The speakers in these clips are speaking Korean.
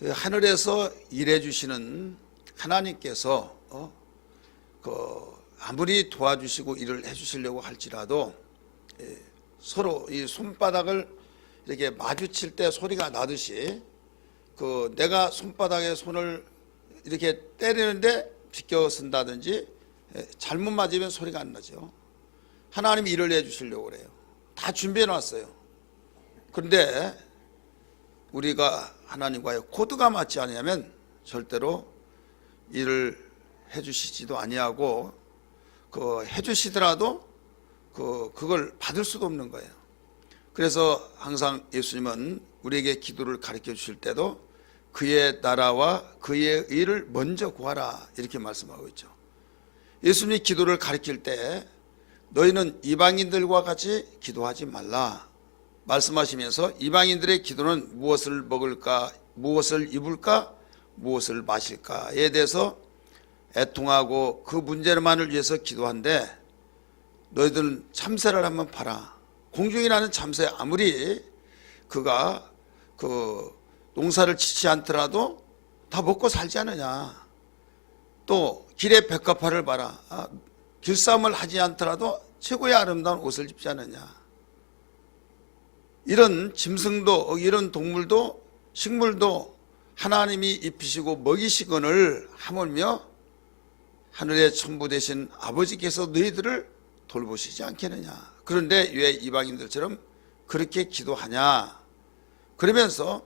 하늘에서 일해 주시는 하나님께서 아무리 도와주시고 일을 해주시려고 할지라도 서로 이 손바닥을 이렇게 마주칠 때 소리가 나듯이 내가 손바닥에 손을 이렇게 때리는데 비껴쓴다든지 잘못 맞으면 소리가 안 나죠. 하나님이 일을 해주시려고 그래요. 다 준비해 놨어요. 그런데 우리가 하나님과의 코드가 맞지 않으면 절대로 일을 해주시지도 아니하고 해주시더라도 그걸 받을 수도 없는 거예요. 그래서 항상 예수님은 우리에게 기도를 가르쳐 주실 때도 그의 나라와 그의 의를 먼저 구하라 이렇게 말씀하고 있죠. 예수님이 기도를 가르칠 때 너희는 이방인들과 같이 기도하지 말라 말씀하시면서 이방인들의 기도는 무엇을 먹을까, 무엇을 입을까, 무엇을 마실까에 대해서 애통하고 그 문제만을 위해서 기도한데 너희들은 참새를 한번 봐라. 공중에 나는 참새 아무리 그가 농사를 짓지 않더라도 다 먹고 살지 않느냐. 또 길의 백합화를 봐라. 길쌈을 하지 않더라도 최고의 아름다운 옷을 입지 않느냐. 이런 짐승도 이런 동물도 식물도 하나님이 입히시고 먹이시거늘 하물며 하늘의 천부 되신 아버지께서 너희들을 돌보시지 않겠느냐. 그런데 왜 이방인들처럼 그렇게 기도하냐. 그러면서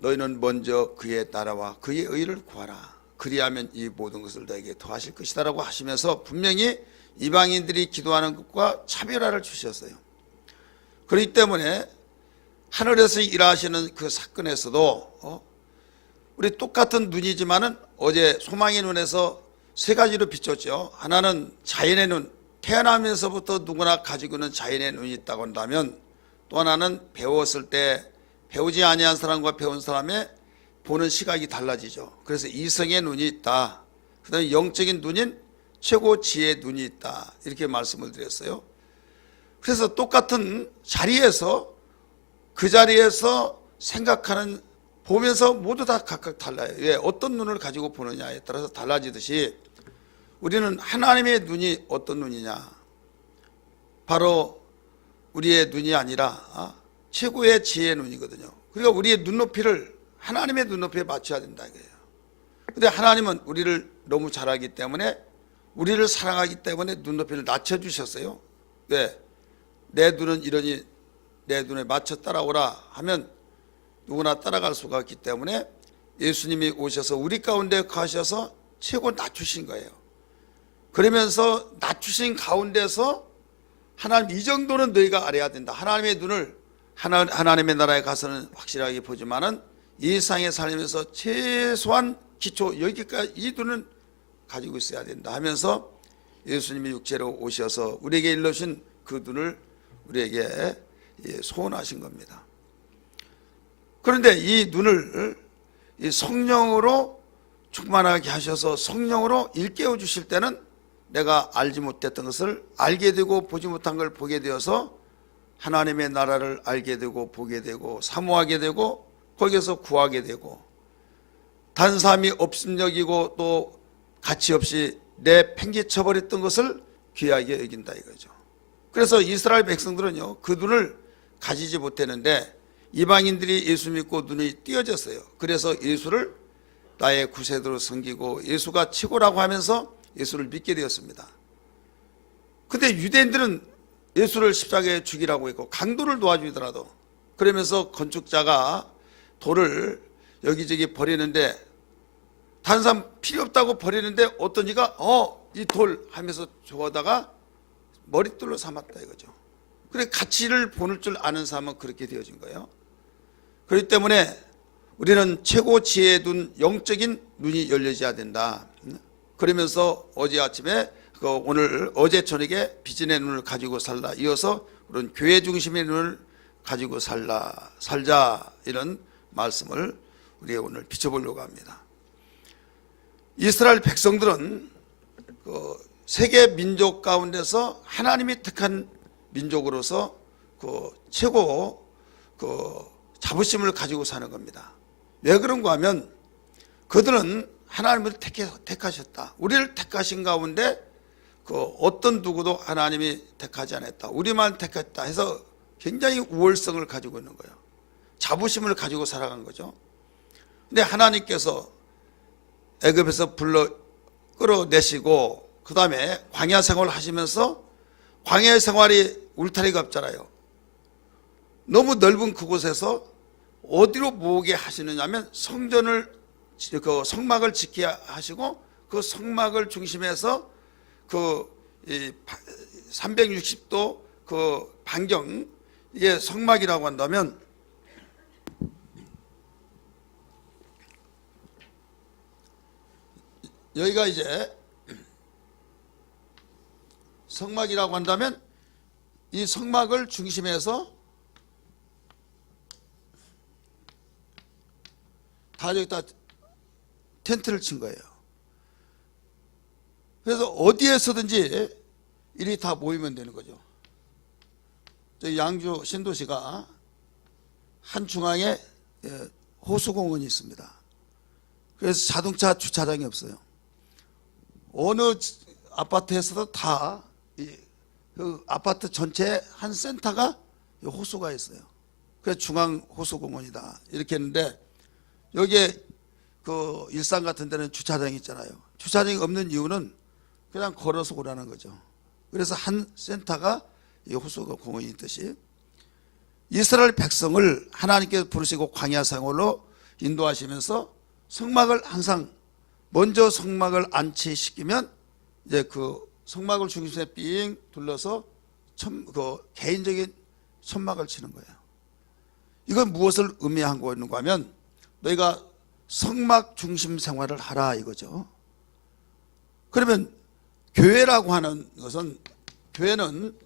너희는 먼저 그의 나라와 그의 의를 구하라. 그리하면 이 모든 것을 너에게 더하실 것이다 라고 하시면서 분명히 이방인들이 기도하는 것과 차별화를 주셨어요. 그렇기 때문에 하늘에서 일하시는 그 사건에서도 우리 똑같은 눈이지만은 어제 소망의 눈에서 세 가지로 비췄죠. 하나는 자연의 눈, 태어나면서부터 누구나 가지고 있는 자연의 눈이 있다고 한다면, 또 하나는 배웠을 때 배우지 아니한 사람과 배운 사람의 보는 시각이 달라지죠. 그래서 이성의 눈이 있다. 그 다음에 영적인 눈인 최고 지혜의 눈이 있다. 이렇게 말씀을 드렸어요. 그래서 똑같은 자리에서 그 자리에서 생각하는 보면서 모두 다 각각 달라요. 왜? 어떤 눈을 가지고 보느냐에 따라서 달라지듯이 우리는 하나님의 눈이 어떤 눈이냐, 바로 우리의 눈이 아니라 최고의 지혜의 눈이거든요. 그러니까 우리의 눈높이를 하나님의 눈높이에 맞춰야 된다 이거예요. 그런데 하나님은 우리를 너무 잘 알기 때문에, 우리를 사랑하기 때문에 눈높이를 낮춰주셨어요. 왜? 내 눈은 이러니 내 눈에 맞춰 따라오라 하면 누구나 따라갈 수가 없기 때문에 예수님이 오셔서 우리 가운데 가셔서 최고 낮추신 거예요. 그러면서 낮추신 가운데서 하나님 이 정도는 너희가 알아야 된다. 하나님의 눈을 하나님의 나라에 가서는 확실하게 보지만은 이 세상에 살면서 최소한 기초 여기까지 이 눈은 가지고 있어야 된다 하면서 예수님이 육체로 오셔서 우리에게 일러주신 그 눈을 우리에게 소원하신 겁니다. 그런데 이 눈을 성령으로 충만하게 하셔서 성령으로 일깨워 주실 때는 내가 알지 못했던 것을 알게 되고 보지 못한 걸 보게 되어서 하나님의 나라를 알게 되고 보게 되고 사모하게 되고 거기에서 구하게 되고, 단삼이 업신여기고 또 가치 없이 내팽개쳐 버렸던 것을 귀하게 여긴다 이거죠. 그래서 이스라엘 백성들은요 그 눈을 가지지 못했는데 이방인들이 예수 믿고 눈이 띄어졌어요. 그래서 예수를 나의 구세주로 섬기고 예수가 최고라고 하면서 예수를 믿게 되었습니다. 근데 유대인들은 예수를 십자가에 죽이라고 했고 강도를 도와주더라도, 그러면서 건축자가 돌을 여기저기 버리는데 단삼 필요 없다고 버리는데 어떤 이가 이 돌 하면서 저거다가 머릿돌로 삼았다 이거죠. 그래 가치를 보는 줄 아는 사람은 그렇게 되어진 거예요. 그렇기 때문에 우리는 최고 지혜의 눈, 영적인 눈이 열려져야 된다. 그러면서 어제 아침에 어제 저녁에 비전의 눈을 가지고 살라, 이어서 우리는 교회 중심의 눈을 가지고 살자, 이런 말씀을 우리가 오늘 비춰보려고 합니다. 이스라엘 백성들은 세계 민족 가운데서 하나님이 택한 민족으로서 최고 자부심을 가지고 사는 겁니다. 왜 그런가 하면 그들은 하나님을 택하셨다. 우리를 택하신 가운데 그 어떤 누구도 하나님이 택하지 않았다. 우리만 택했다 해서 굉장히 우월성을 가지고 있는 거예요. 자부심을 가지고 살아간 거죠. 근데 하나님께서 애굽에서 끌어내시고 그 다음에 광야 생활을 하시면서 광야 생활이 울타리가 없잖아요. 너무 넓은 그곳에서 어디로 모으게 하시느냐면 그 성막을 지켜야 하시고 그 성막을 중심해서 그 360도 그 반경, 이게 성막이라고 한다면 여기가 이제 성막이라고 한다면 이 성막을 중심해서 다 여기다 텐트를 친 거예요. 그래서 어디에서든지 일이 다 모이면 되는 거죠. 저희 양주 신도시가 한 중앙에 호수공원이 있습니다. 그래서 자동차 주차장이 없어요. 어느 아파트에서도 다 그 아파트 전체에 한 센터가 호수가 있어요. 그래서 중앙 호수공원이다 이렇게 했는데, 여기에 그 일산 같은 데는 주차장이 있잖아요. 주차장이 없는 이유는 그냥 걸어서 오라는 거죠. 그래서 한 센터가 이 호수공원이 있듯이 이스라엘 백성을 하나님께서 부르시고 광야 생활로 인도하시면서 성막을 항상 먼저 성막을 안치시키면 이제 그 성막을 중심에 삥 둘러서 그 개인적인 천막을 치는 거예요. 이건 무엇을 의미하고 있는가 하면 너희가 성막 중심 생활을 하라 이거죠. 그러면 교회라고 하는 것은, 교회는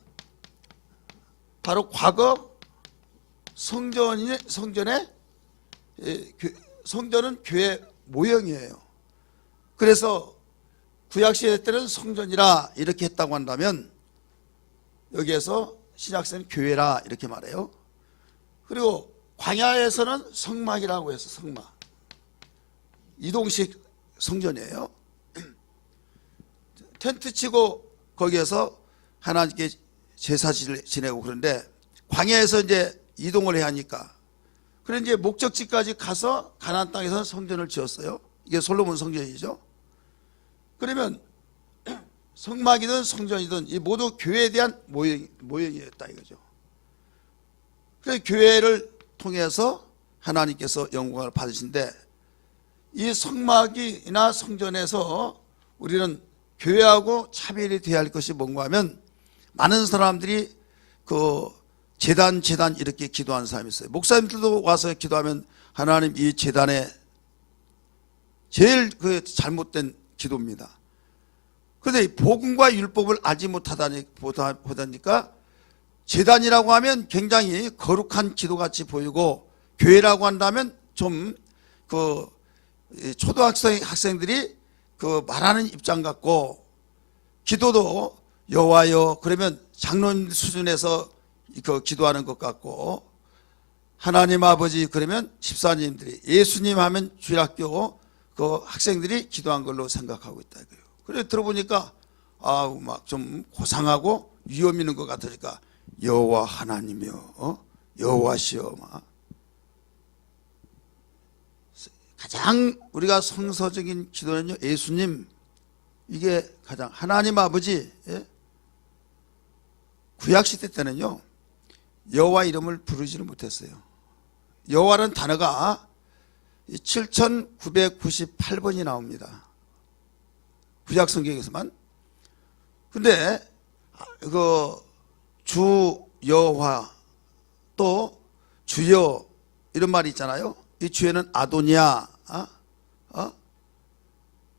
바로 과거 성전은 교회 모형이에요. 그래서 구약시대 때는 성전이라 이렇게 했다고 한다면 여기에서 신약시대는 교회라 이렇게 말해요. 그리고 광야에서는 성막이라고 해서 성막, 이동식 성전이에요. 텐트 치고 거기에서 하나님께 제사 지내고 그런데 광야에서 이제 이동을 해야 하니까, 그래 이제 목적지까지 가서 가나안 땅에서 성전을 지었어요. 이게 솔로몬 성전이죠. 그러면 성막이든 성전이든 이 모두 교회에 대한 모형이었다 이거죠. 그래서 교회를 통해서 하나님께서 영광을 받으신데, 이 성막이나 성전에서 우리는 교회하고 차별이 되어야 할 것이 뭔가 하면, 많은 사람들이 그 제단 이렇게 기도하는 사람이 있어요. 목사님들도 와서 기도하면 하나님 이 제단에 제일 그 잘못된 기도입니다. 그런데 복음과 율법을 알지 못하다니까 제단이라고 하면 굉장히 거룩한 기도같이 보이고, 교회라고 한다면 좀 그 학생들이 그 말하는 입장 같고, 기도도 여호와여 그러면 장로님 수준에서 그 기도하는 것 같고, 하나님 아버지 그러면 집사님들이, 예수님 하면 주일학교 그 학생들이 기도한 걸로 생각하고 있다 이거예요. 그래 들어보니까 막 좀 고상하고 위험 있는 것 같으니까 여호와 하나님이여, 여호와시여, 막 가장 우리가 성서적인 기도는요 예수님, 이게 가장 하나님 아버지. 구약시대 때는요 여호와 이름을 부르지를 못했어요. 여호와라는 단어가 7998번이 나옵니다, 구약 성경에서만. 근데 그 주 여호와 또 주여 이런 말이 있잖아요. 이 주에는 아도니아,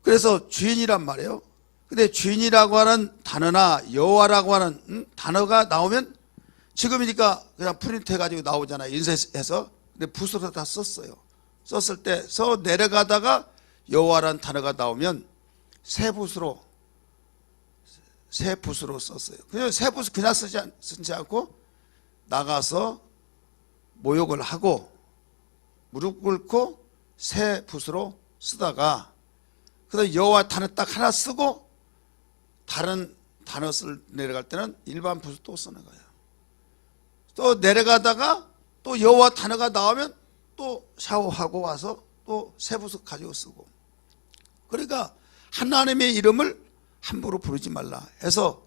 그래서 주인이란 말이에요. 근데 주인이라고 하는 단어나 여호와라고 하는 단어가 나오면, 지금이니까 그냥 프린트 해가지고 나오잖아요, 인쇄해서. 근데 붓으로 다 썼어요. 썼을 때 내려가다가 여호와라는 단어가 나오면 새 붓으로 썼어요. 그냥 새 붓을 그냥 쓰지 않고 나가서 모욕을 하고 무릎 꿇고 새 붓으로 쓰다가 그다음 여호와 단어 딱 하나 쓰고 다른 단어 쓸 내려갈 때는 일반 붓을 또 쓰는 거예요. 또 내려가다가 또 여호와 단어가 나오면 또 샤워하고 와서 또 새 붓을 가지고 쓰고. 그러니까 하나님의 이름을 함부로 부르지 말라 해서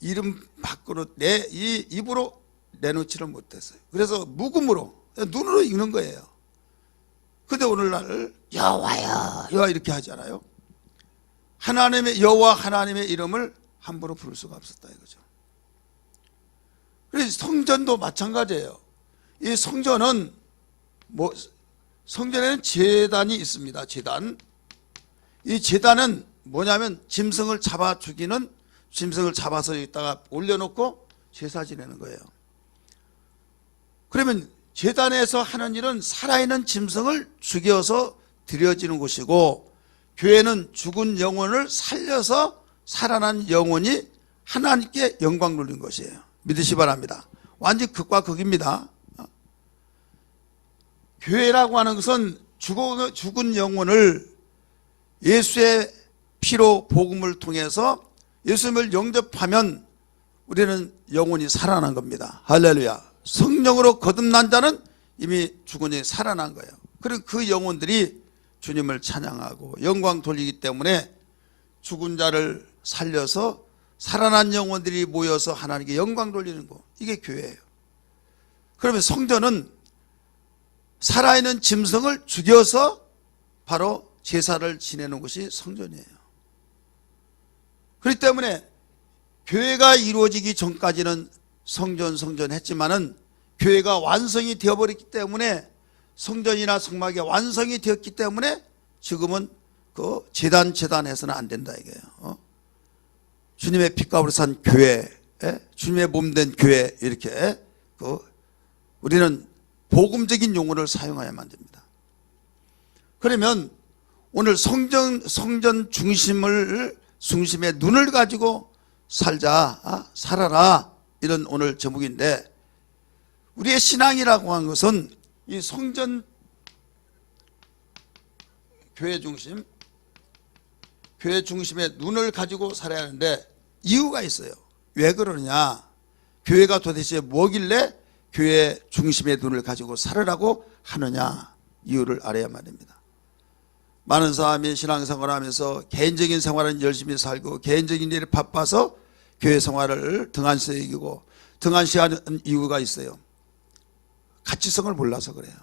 이름 밖으로 내 이 입으로 내놓지를 못했어요. 그래서 묵음으로 눈으로 읽는 거예요. 근데 오늘날 여호와여 여호와 이렇게 하잖아요. 하나님의 여호와 하나님의 이름을 함부로 부를 수가 없었다 이거죠. 그래서 성전도 마찬가지예요. 이 성전은 성전에는 제단이 있습니다. 제단. 이 제단은 뭐냐면 짐승을 잡아 죽이는, 짐승을 잡아서 여기다가 올려놓고 제사 지내는 거예요. 그러면 제단에서 하는 일은 살아있는 짐승을 죽여서 드려지는 곳이고, 교회는 죽은 영혼을 살려서 살아난 영혼이 하나님께 영광 돌리는 것이에요. 믿으시 바랍니다. 완전 극과 극입니다. 교회라고 하는 것은 죽은 영혼을 예수의 피로 복음을 통해서 예수님을 영접하면 우리는 영혼이 살아난 겁니다. 할렐루야. 성령으로 거듭난 자는 이미 죽은 영이 살아난 거예요. 그리고 그 영혼들이 주님을 찬양하고 영광 돌리기 때문에 죽은 자를 살려서 살아난 영혼들이 모여서 하나님께 영광 돌리는 거, 이게 교회예요. 그러면 성전은 살아있는 짐승을 죽여서 바로 제사를 지내는 것이 성전이에요. 그렇기 때문에 교회가 이루어지기 전까지는 성전 했지만은 교회가 완성이 되어버렸기 때문에, 성전이나 성막이 완성이 되었기 때문에 지금은 그 제단해서는 안 된다 이거예요. 주님의 피값으로 산 교회, 주님의 몸된 교회, 이렇게 우리는 복음적인 용어를 사용해야만 됩니다. 그러면 오늘 성전 중심의 눈을 가지고 살아라, 이런 오늘 제목인데, 우리의 신앙이라고 하는 것은 이 성전 교회 중심의 눈을 가지고 살아야 하는데 이유가 있어요. 왜 그러느냐? 교회가 도대체 뭐길래 교회 중심의 눈을 가지고 살으라고 하느냐, 이유를 알아야만 됩니다. 많은 사람이 신앙생활을 하면서 개인적인 생활은 열심히 살고 개인적인 일에 바빠서 교회 생활을 등한시 여기고 등한시하는 이유가 있어요. 가치성을 몰라서 그래요.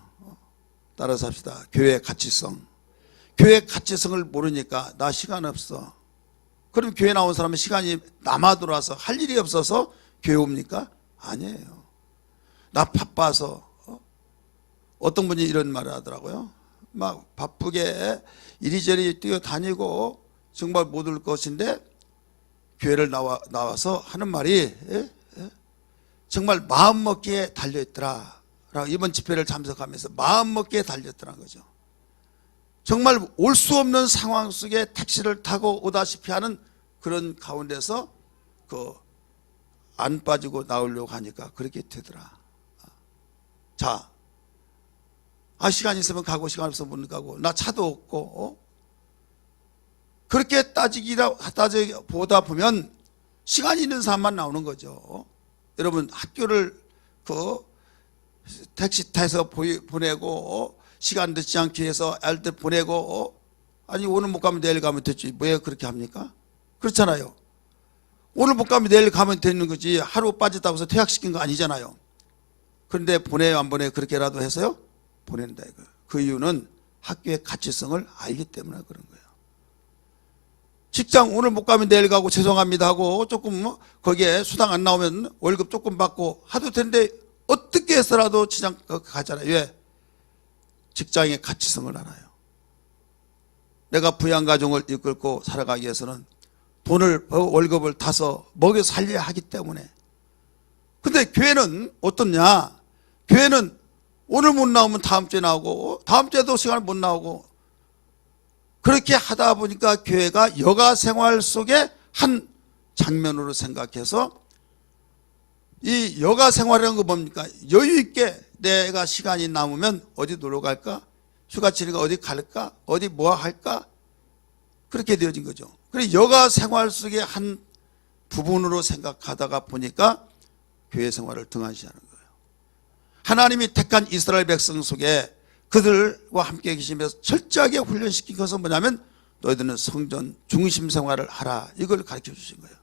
따라서 합시다. 교회 가치성. 교회 가치성을 모르니까 나 시간 없어. 그럼 교회 나온 사람은 시간이 남아 돌아서 할 일이 없어서 교회 옵니까? 아니에요. 나 바빠서. 어떤 분이 이런 말을 하더라고요. 막 바쁘게 이리저리 뛰어다니고 정말 못 올 것인데 교회를 나와서 하는 말이 정말 마음먹기에 달려있더라. 이번 집회를 참석하면서 마음먹기에 달렸더라는 거죠. 정말 올 수 없는 상황 속에 택시를 타고 오다시피 하는 그런 가운데서 안 빠지고 나오려고 하니까 그렇게 되더라. 자, 시간 있으면 가고 시간 없으면 못 가고, 나 차도 없고, 그렇게 따져보다 보면 시간이 있는 사람만 나오는 거죠. 여러분, 학교를 택시 타서 보내고 시간 늦지 않게 해서 애들 보내고, 아니 오늘 못 가면 내일 가면 됐지, 왜 그렇게 합니까? 그렇잖아요. 오늘 못 가면 내일 가면 되는 거지, 하루 빠졌다고 해서 퇴학시킨 거 아니잖아요. 그런데 보내요 안 보내요? 그렇게라도 해서요 보낸다 이거예요. 그 이유는 학교의 가치성을 알기 때문에 그런 거예요. 직장 오늘 못 가면 내일 가고 죄송합니다 하고 조금 거기에 수당 안 나오면 월급 조금 받고 하도 되는데 어떻게 해서라도 직장 가잖아요. 왜? 직장의 가치성을 알아요. 내가 부양가정을 이끌고 살아가기 위해서는 돈을 월급을 타서 먹여 살려야 하기 때문에. 근데 교회는 어떻냐? 교회는 오늘 못 나오면 다음 주에 나오고 다음 주에도 시간을 못 나오고, 그렇게 하다 보니까 교회가 여가 생활 속의 한 장면으로 생각해서, 이 여가 생활이라는 거 뭡니까? 여유 있게 내가 시간이 남으면 어디 놀러 갈까? 휴가철이니까 어디 갈까? 어디 뭐 할까? 그렇게 되어진 거죠. 그래서 여가 생활 속의 한 부분으로 생각하다가 보니까 교회 생활을 등한시하는 거예요. 하나님이 택한 이스라엘 백성 속에 그들과 함께 계시면서 철저하게 훈련시킨 것은 뭐냐면 너희들은 성전 중심 생활을 하라, 이걸 가르쳐 주신 거예요.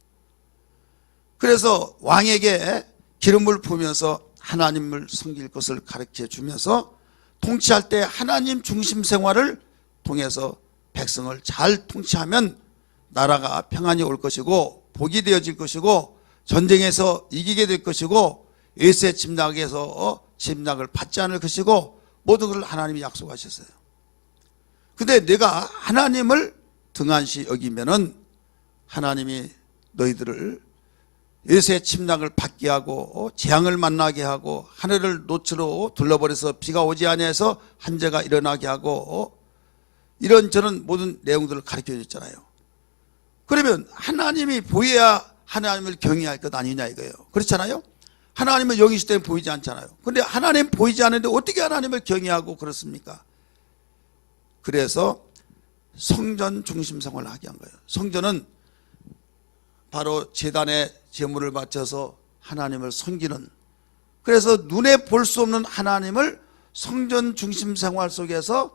그래서 왕에게 기름을 부으면서 하나님을 섬길 것을 가르쳐 주면서 통치할 때 하나님 중심 생활을 통해서 백성을 잘 통치하면 나라가 평안이 올 것이고 복이 되어질 것이고 전쟁에서 이기게 될 것이고 외세 침략에서 침략을 받지 않을 것이고 모든 것을 하나님이 약속하셨어요. 근데 내가 하나님을 등한시 여기면은 하나님이 너희들을 외세 침략을 받게 하고 재앙을 만나게 하고 하늘을 노추로 둘러버려서 비가 오지 아니해서 한재가 일어나게 하고 이런저런 모든 내용들을 가르쳐 줬잖아요. 그러면 하나님이 보여야 하나님을 경외할 것 아니냐 이거예요. 그렇잖아요. 하나님은 영이시 때문에 보이지 않잖아요. 그런데 하나님 보이지 않는데 어떻게 하나님을 경외하고 그렇습니까? 그래서 성전 중심 생활을 하게 한 거예요. 성전은 바로 제단에 제물을 바쳐서 하나님을 섬기는, 그래서 눈에 볼 수 없는 하나님을 성전 중심 생활 속에서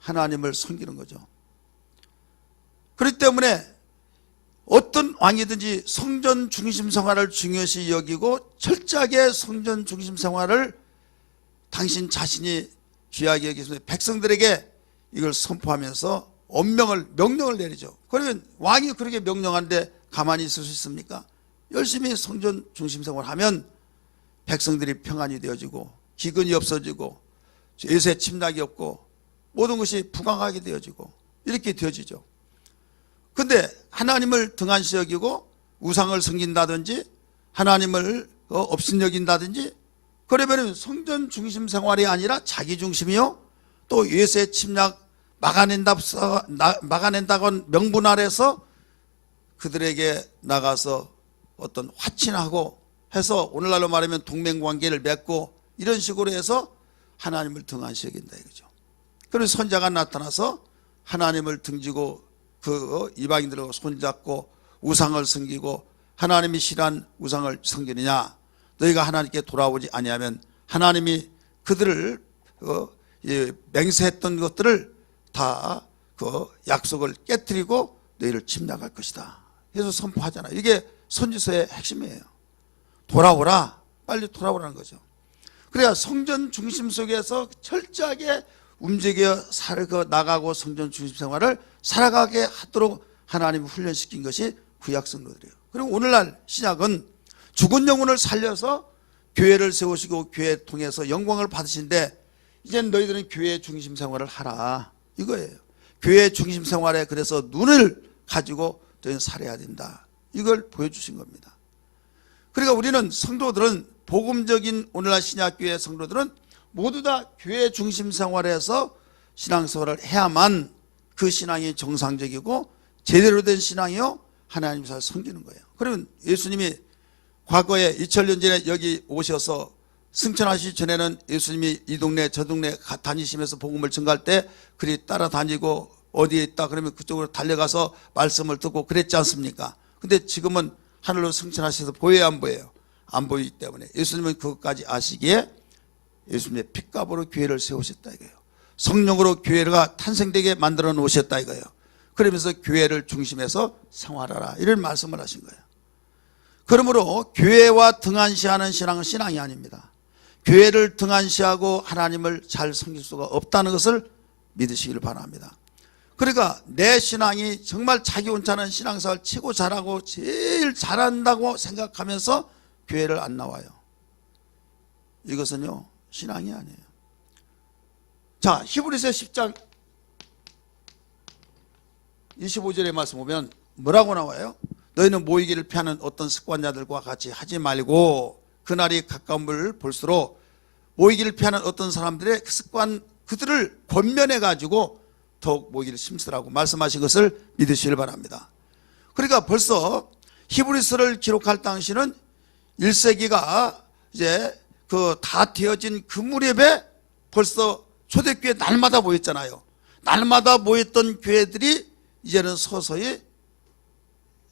하나님을 섬기는 거죠. 그렇기 때문에 어떤 왕이든지 성전 중심 생활을 중요시 여기고 철저하게 성전 중심 생활을 당신 자신이 귀하게 여기서 백성들에게 이걸 선포하면서 명령을 내리죠. 그러면 왕이 그렇게 명령하는데 가만히 있을 수 있습니까? 열심히 성전 중심 생활하면 백성들이 평안이 되어지고 기근이 없어지고 외세 침략이 없고 모든 것이 부강하게 되어지고 이렇게 되어지죠. 근데 하나님을 등한시 여기고 우상을 섬긴다든지 하나님을 업신여긴다든지 그러면 성전 중심 생활이 아니라 자기 중심이요, 또 외세 침략 막아낸다고 명분 아래서 그들에게 나가서 어떤 화친하고 해서 오늘날로 말하면 동맹관계를 맺고 이런 식으로 해서 하나님을 등한시 여긴다 이거죠. 그래서 선자가 나타나서 하나님을 등지고 그 이방인들하고 손잡고 우상을 섬기고 하나님이 싫어한 우상을 섬기느냐, 너희가 하나님께 돌아오지 아니하면 하나님이 그들을 맹세했던 것들을 다 그 약속을 깨뜨리고 너희를 침략할 것이다 해서 선포하잖아요. 이게 선지서의 핵심이에요. 돌아오라, 빨리 돌아오라는 거죠. 그래야 성전 중심 속에서 철저하게 움직여 나가고 성전 중심 생활을 살아가게 하도록 하나님이 훈련시킨 것이 구약 성도들이에요. 그리고 오늘날 신약은 죽은 영혼을 살려서 교회를 세우시고 교회 통해서 영광을 받으신데 이제는 너희들은 교회 중심 생활을 하라 이거예요. 교회 중심 생활에 그래서 눈을 가지고 저희는 살아야 된다, 이걸 보여주신 겁니다. 그러니까 우리는 성도들은 복음적인 오늘날 신약교회 성도들은 모두 다 교회 중심 생활에서 신앙생활을 해야만 그 신앙이 정상적이고 제대로 된 신앙이요 하나님 잘 섬기는 거예요. 그러면 예수님이 과거에 2000년 전에 여기 오셔서 승천하시기 전에는 예수님이 이 동네 저 동네 다니시면서 복음을 전가할 때 그리 따라다니고 어디에 있다 그러면 그쪽으로 달려가서 말씀을 듣고 그랬지 않습니까? 근데 지금은 하늘로 승천하셔서 보여야 안 보여요? 안 보이기 때문에 예수님은 그것까지 아시기에 예수님의 핏값으로 교회를 세우셨다 이거예요. 성령으로 교회가 탄생되게 만들어 놓으셨다 이거예요. 그러면서 교회를 중심해서 생활하라 이런 말씀을 하신 거예요. 그러므로 교회와 등한시하는 신앙은 신앙이 아닙니다. 교회를 등한시하고 하나님을 잘 섬길 수가 없다는 것을 믿으시기를 바랍니다. 그러니까 내 신앙이 정말 자기 혼자는 신앙생활 최고 잘하고 제일 잘한다고 생각하면서 교회를 안 나와요. 이것은요 신앙이 아니에요. 자, 히브리서 10장 25절의 말씀 보면 뭐라고 나와요? 너희는 모이기를 피하는 어떤 습관자들과 같이 하지 말고 그날이 가까움을 볼수록 모이기를 피하는 어떤 사람들의 습관 그들을 권면해 가지고 더욱 모이기를 심쓰라고 말씀하신 것을 믿으시길 바랍니다. 그러니까 벌써 히브리서를 기록할 당시는 1세기가 이제 그 다 되어진 그 무렵에 벌써 초대교회 날마다 모였잖아요. 날마다 모였던 교회들이 이제는 서서히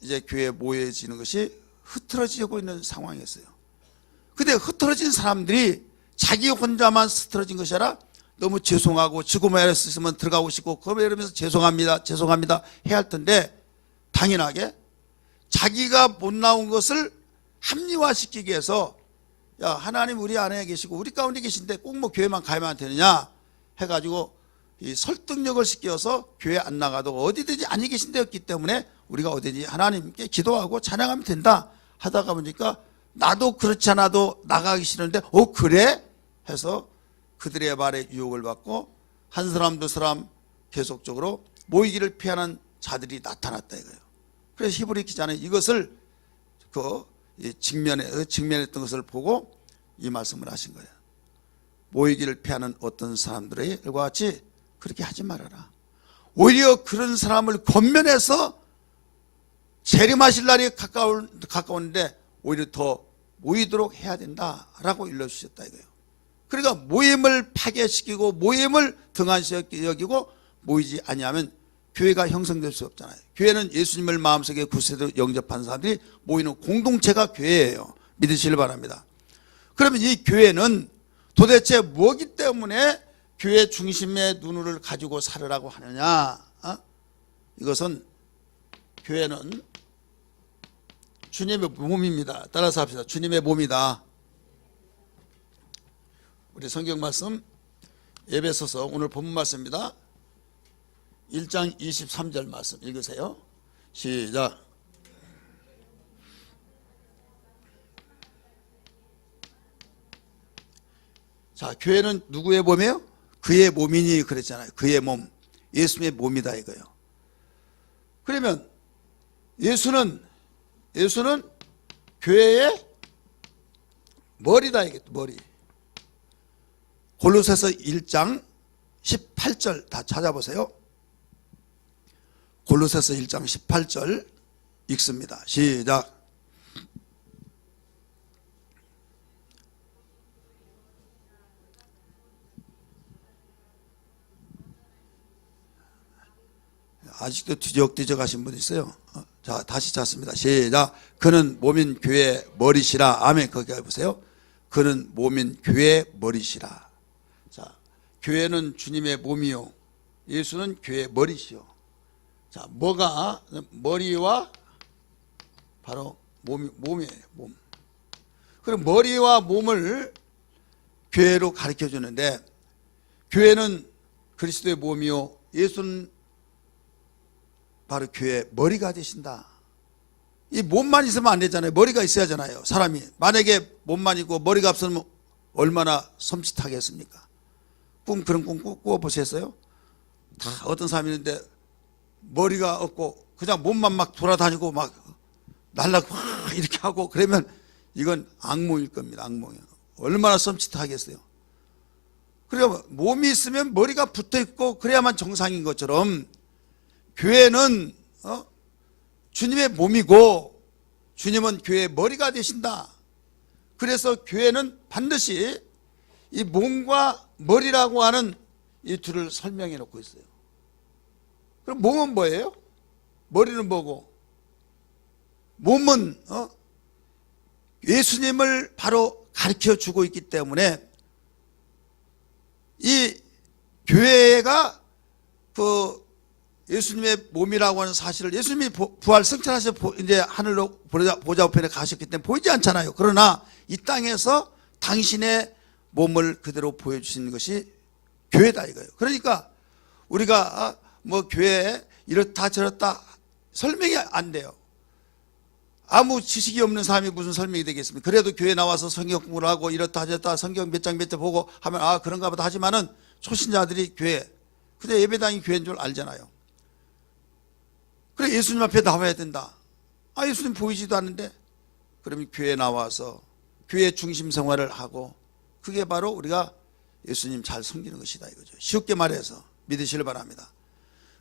이제 교회에 모여지는 것이 흐트러지고 있는 상황이었어요. 근데 흐트러진 사람들이 자기 혼자만 흐트러진 것이 아니라 너무 죄송하고 지구 마을 있으면 들어가고 싶고 그러면서 죄송합니다 해야 할 텐데, 당연하게 자기가 못 나온 것을 합리화시키기 위해서 야, 하나님 우리 안에 계시고 우리 가운데 계신데 꼭 뭐 교회만 가야만 되느냐 해가지고 이 설득력을 시켜서 교회 안 나가도 어디든지 안에 계신 데였기 때문에 우리가 어디든지 하나님께 기도하고 찬양하면 된다 하다가 보니까 나도 그렇지 않아도 나가기 싫은데 그래? 해서 그들의 말에 유혹을 받고 한 사람 두 사람 계속적으로 모이기를 피하는 자들이 나타났다 이거예요. 그래서 히브리 기자는 이것을 직면했던 것을 보고 이 말씀을 하신 거예요. 모이기를 피하는 어떤 사람들과 같이 그렇게 하지 말아라. 오히려 그런 사람을 권면해서 재림하실 날이 가까운데 오히려 더 모이도록 해야 된다라고 일러주셨다 이거예요. 그러니까 모임을 파괴시키고 모임을 등한시 여기고 모이지 아니하면 교회가 형성될 수 없잖아요. 교회는 예수님을 마음속에 구세로 영접한 사람들이 모이는 공동체가 교회예요. 믿으시길 바랍니다. 그러면 이 교회는 도대체 뭐기 때문에 교회 중심의 눈을 가지고 살으라고 하느냐? 이것은 교회는 주님의 몸입니다. 따라서 합시다. 주님의 몸이다. 우리 성경 말씀 에베소서 오늘 본문 말씀입니다. 1장 23절 말씀 읽으세요. 시작. 자, 교회는 누구의 몸이에요? 그의 몸이니 그랬잖아요. 그의 몸, 예수님의 몸이다 이거예요. 그러면 예수는 교회의 머리다 이게 머리. 골로새서 1장 18절 다 찾아보세요. 골로새서 1장 18절 읽습니다. 시작. 아직도 뒤적뒤적 하신 분 있어요. 자, 다시 찾습니다. 시작. 그는 몸인 교회의 머리시라. 아멘. 거기 보세요. 그는 몸인 교회의 머리시라. 자, 교회는 주님의 몸이요, 예수는 교회의 머리시요. 자, 뭐가 머리와 바로 몸이에요. 몸. 그럼 머리와 몸을 교회로 가르쳐 주는데, 교회는 그리스도의 몸이요, 예수는 바로 교회의 머리가 되신다. 이 몸만 있으면 안 되잖아요. 머리가 있어야 하잖아요. 사람이 만약에 몸만 있고 머리가 없으면 얼마나 섬찟하겠습니까? 그런 꿈 꾸어보셨어요? 다 어떤 사람이 있는데 머리가 없고 그냥 몸만 막 돌아다니고 막 날라고 이렇게 하고 그러면 이건 악몽일 겁니다. 악몽이요. 얼마나 섬찟하겠어요. 그러니까 몸이 있으면 머리가 붙어있고 그래야만 정상인 것처럼 교회는 주님의 몸이고 주님은 교회의 머리가 되신다. 그래서 교회는 반드시 이 몸과 머리라고 하는 이 둘을 설명해 놓고 있어요. 그럼 몸은 뭐예요? 머리는 뭐고? 몸은 예수님을 바로 가르쳐 주고 있기 때문에 이 교회가 그 예수님의 몸이라고 하는 사실을, 예수님이 부활 승천하셔 이제 하늘로 보좌 우편에 가셨기 때문에 보이지 않잖아요. 그러나 이 땅에서 당신의 몸을 그대로 보여주시는 것이 교회다 이거예요. 그러니까 우리가 뭐 교회에 이렇다 저렇다 설명이 안 돼요. 아무 지식이 없는 사람이 무슨 설명이 되겠습니까? 그래도 교회 나와서 성경 공부를 하고 이렇다 저렇다 성경 몇 장 몇 장 보고 하면 그런가 보다 하지만은 초신자들이 교회, 근데 예배당이 교회인 줄 알잖아요. 그래 예수님 앞에 나와야 된다. 예수님 보이지도 않는데, 그러면 교회에 나와서 교회 중심 생활을 하고, 그게 바로 우리가 예수님 잘 섬기는 것이다 이거죠. 쉽게 말해서 믿으시길 바랍니다.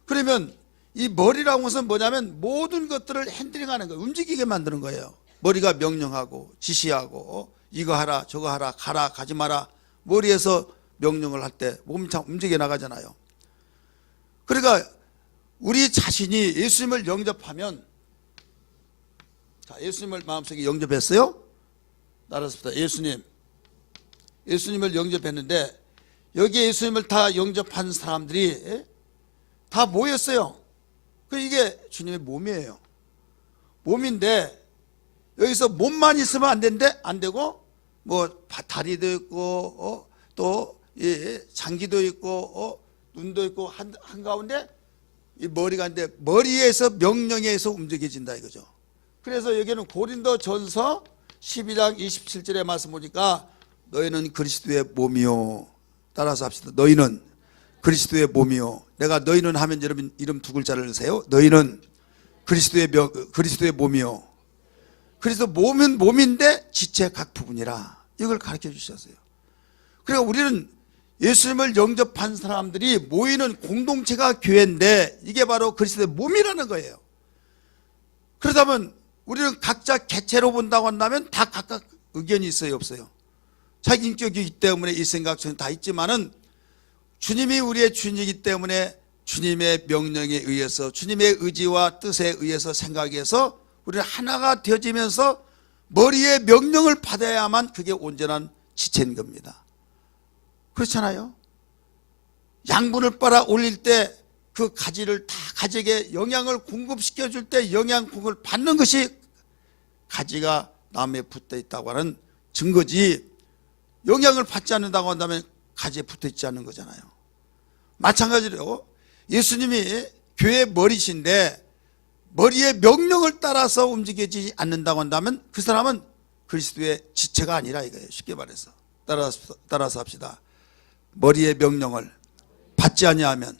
그러면 이 머리라는 것은 뭐냐면 모든 것들을 핸들링하는 거예요. 움직이게 만드는 거예요. 머리가 명령하고 지시하고 이거 하라 저거 하라 가라 가지 마라, 머리에서 명령을 할 때 몸이 참 움직여 나가잖아요. 그러니까 우리 자신이 예수님을 영접하면, 자, 예수님을 마음속에 영접했어요? 따라서 예수님을 영접했는데 여기에 예수님을 다 영접한 사람들이 다 모였어요. 이게 주님의 몸이에요. 몸인데 여기서 몸만 있으면 안 되고 뭐 다리도 있고 또 장기도 있고 눈도 있고 한가운데 이 머리가 있는데 머리에서 명령에 의해서 움직여진다 이거죠. 그래서 여기는 고린도전서 12장 27절의 말씀 보니까 너희는 그리스도의 몸이요. 따라서 합시다. 너희는 그리스도의 몸이요. 내가 너희는 하면 여러분 이름 두 글자를 넣으세요. 너희는 그리스도의 몸이요. 그래서 몸은 몸인데 지체 각 부분이라 이걸 가르쳐 주셨어요. 그러니까 우리는 예수님을 영접한 사람들이 모이는 공동체가 교회인데 이게 바로 그리스도의 몸이라는 거예요. 그렇다면 우리는 각자 개체로 본다고 한다면 다 각각 의견이 있어요, 없어요? 자기 인격이기 때문에 이 생각 저는 다 있지만은 주님이 우리의 주인이기 때문에 주님의 명령에 의해서 주님의 의지와 뜻에 의해서 생각해서 우리는 하나가 되어지면서 머리의 명령을 받아야만 그게 온전한 지체인 겁니다. 그렇잖아요. 양분을 빨아 올릴 때 그 가지를 다 가지에게 영양을 공급시켜 줄 때 영양 공급을 받는 것이 가지가 나무에 붙어 있다고 하는 증거지, 영양을 받지 않는다고 한다면 가지에 붙어 있지 않는 거잖아요. 마찬가지로 예수님이 교회의 머리신데 머리의 명령을 따라서 움직이지 않는다고 한다면 그 사람은 그리스도의 지체가 아니라 이거예요. 쉽게 말해서 따라서 합시다. 머리의 명령을 받지 아니하면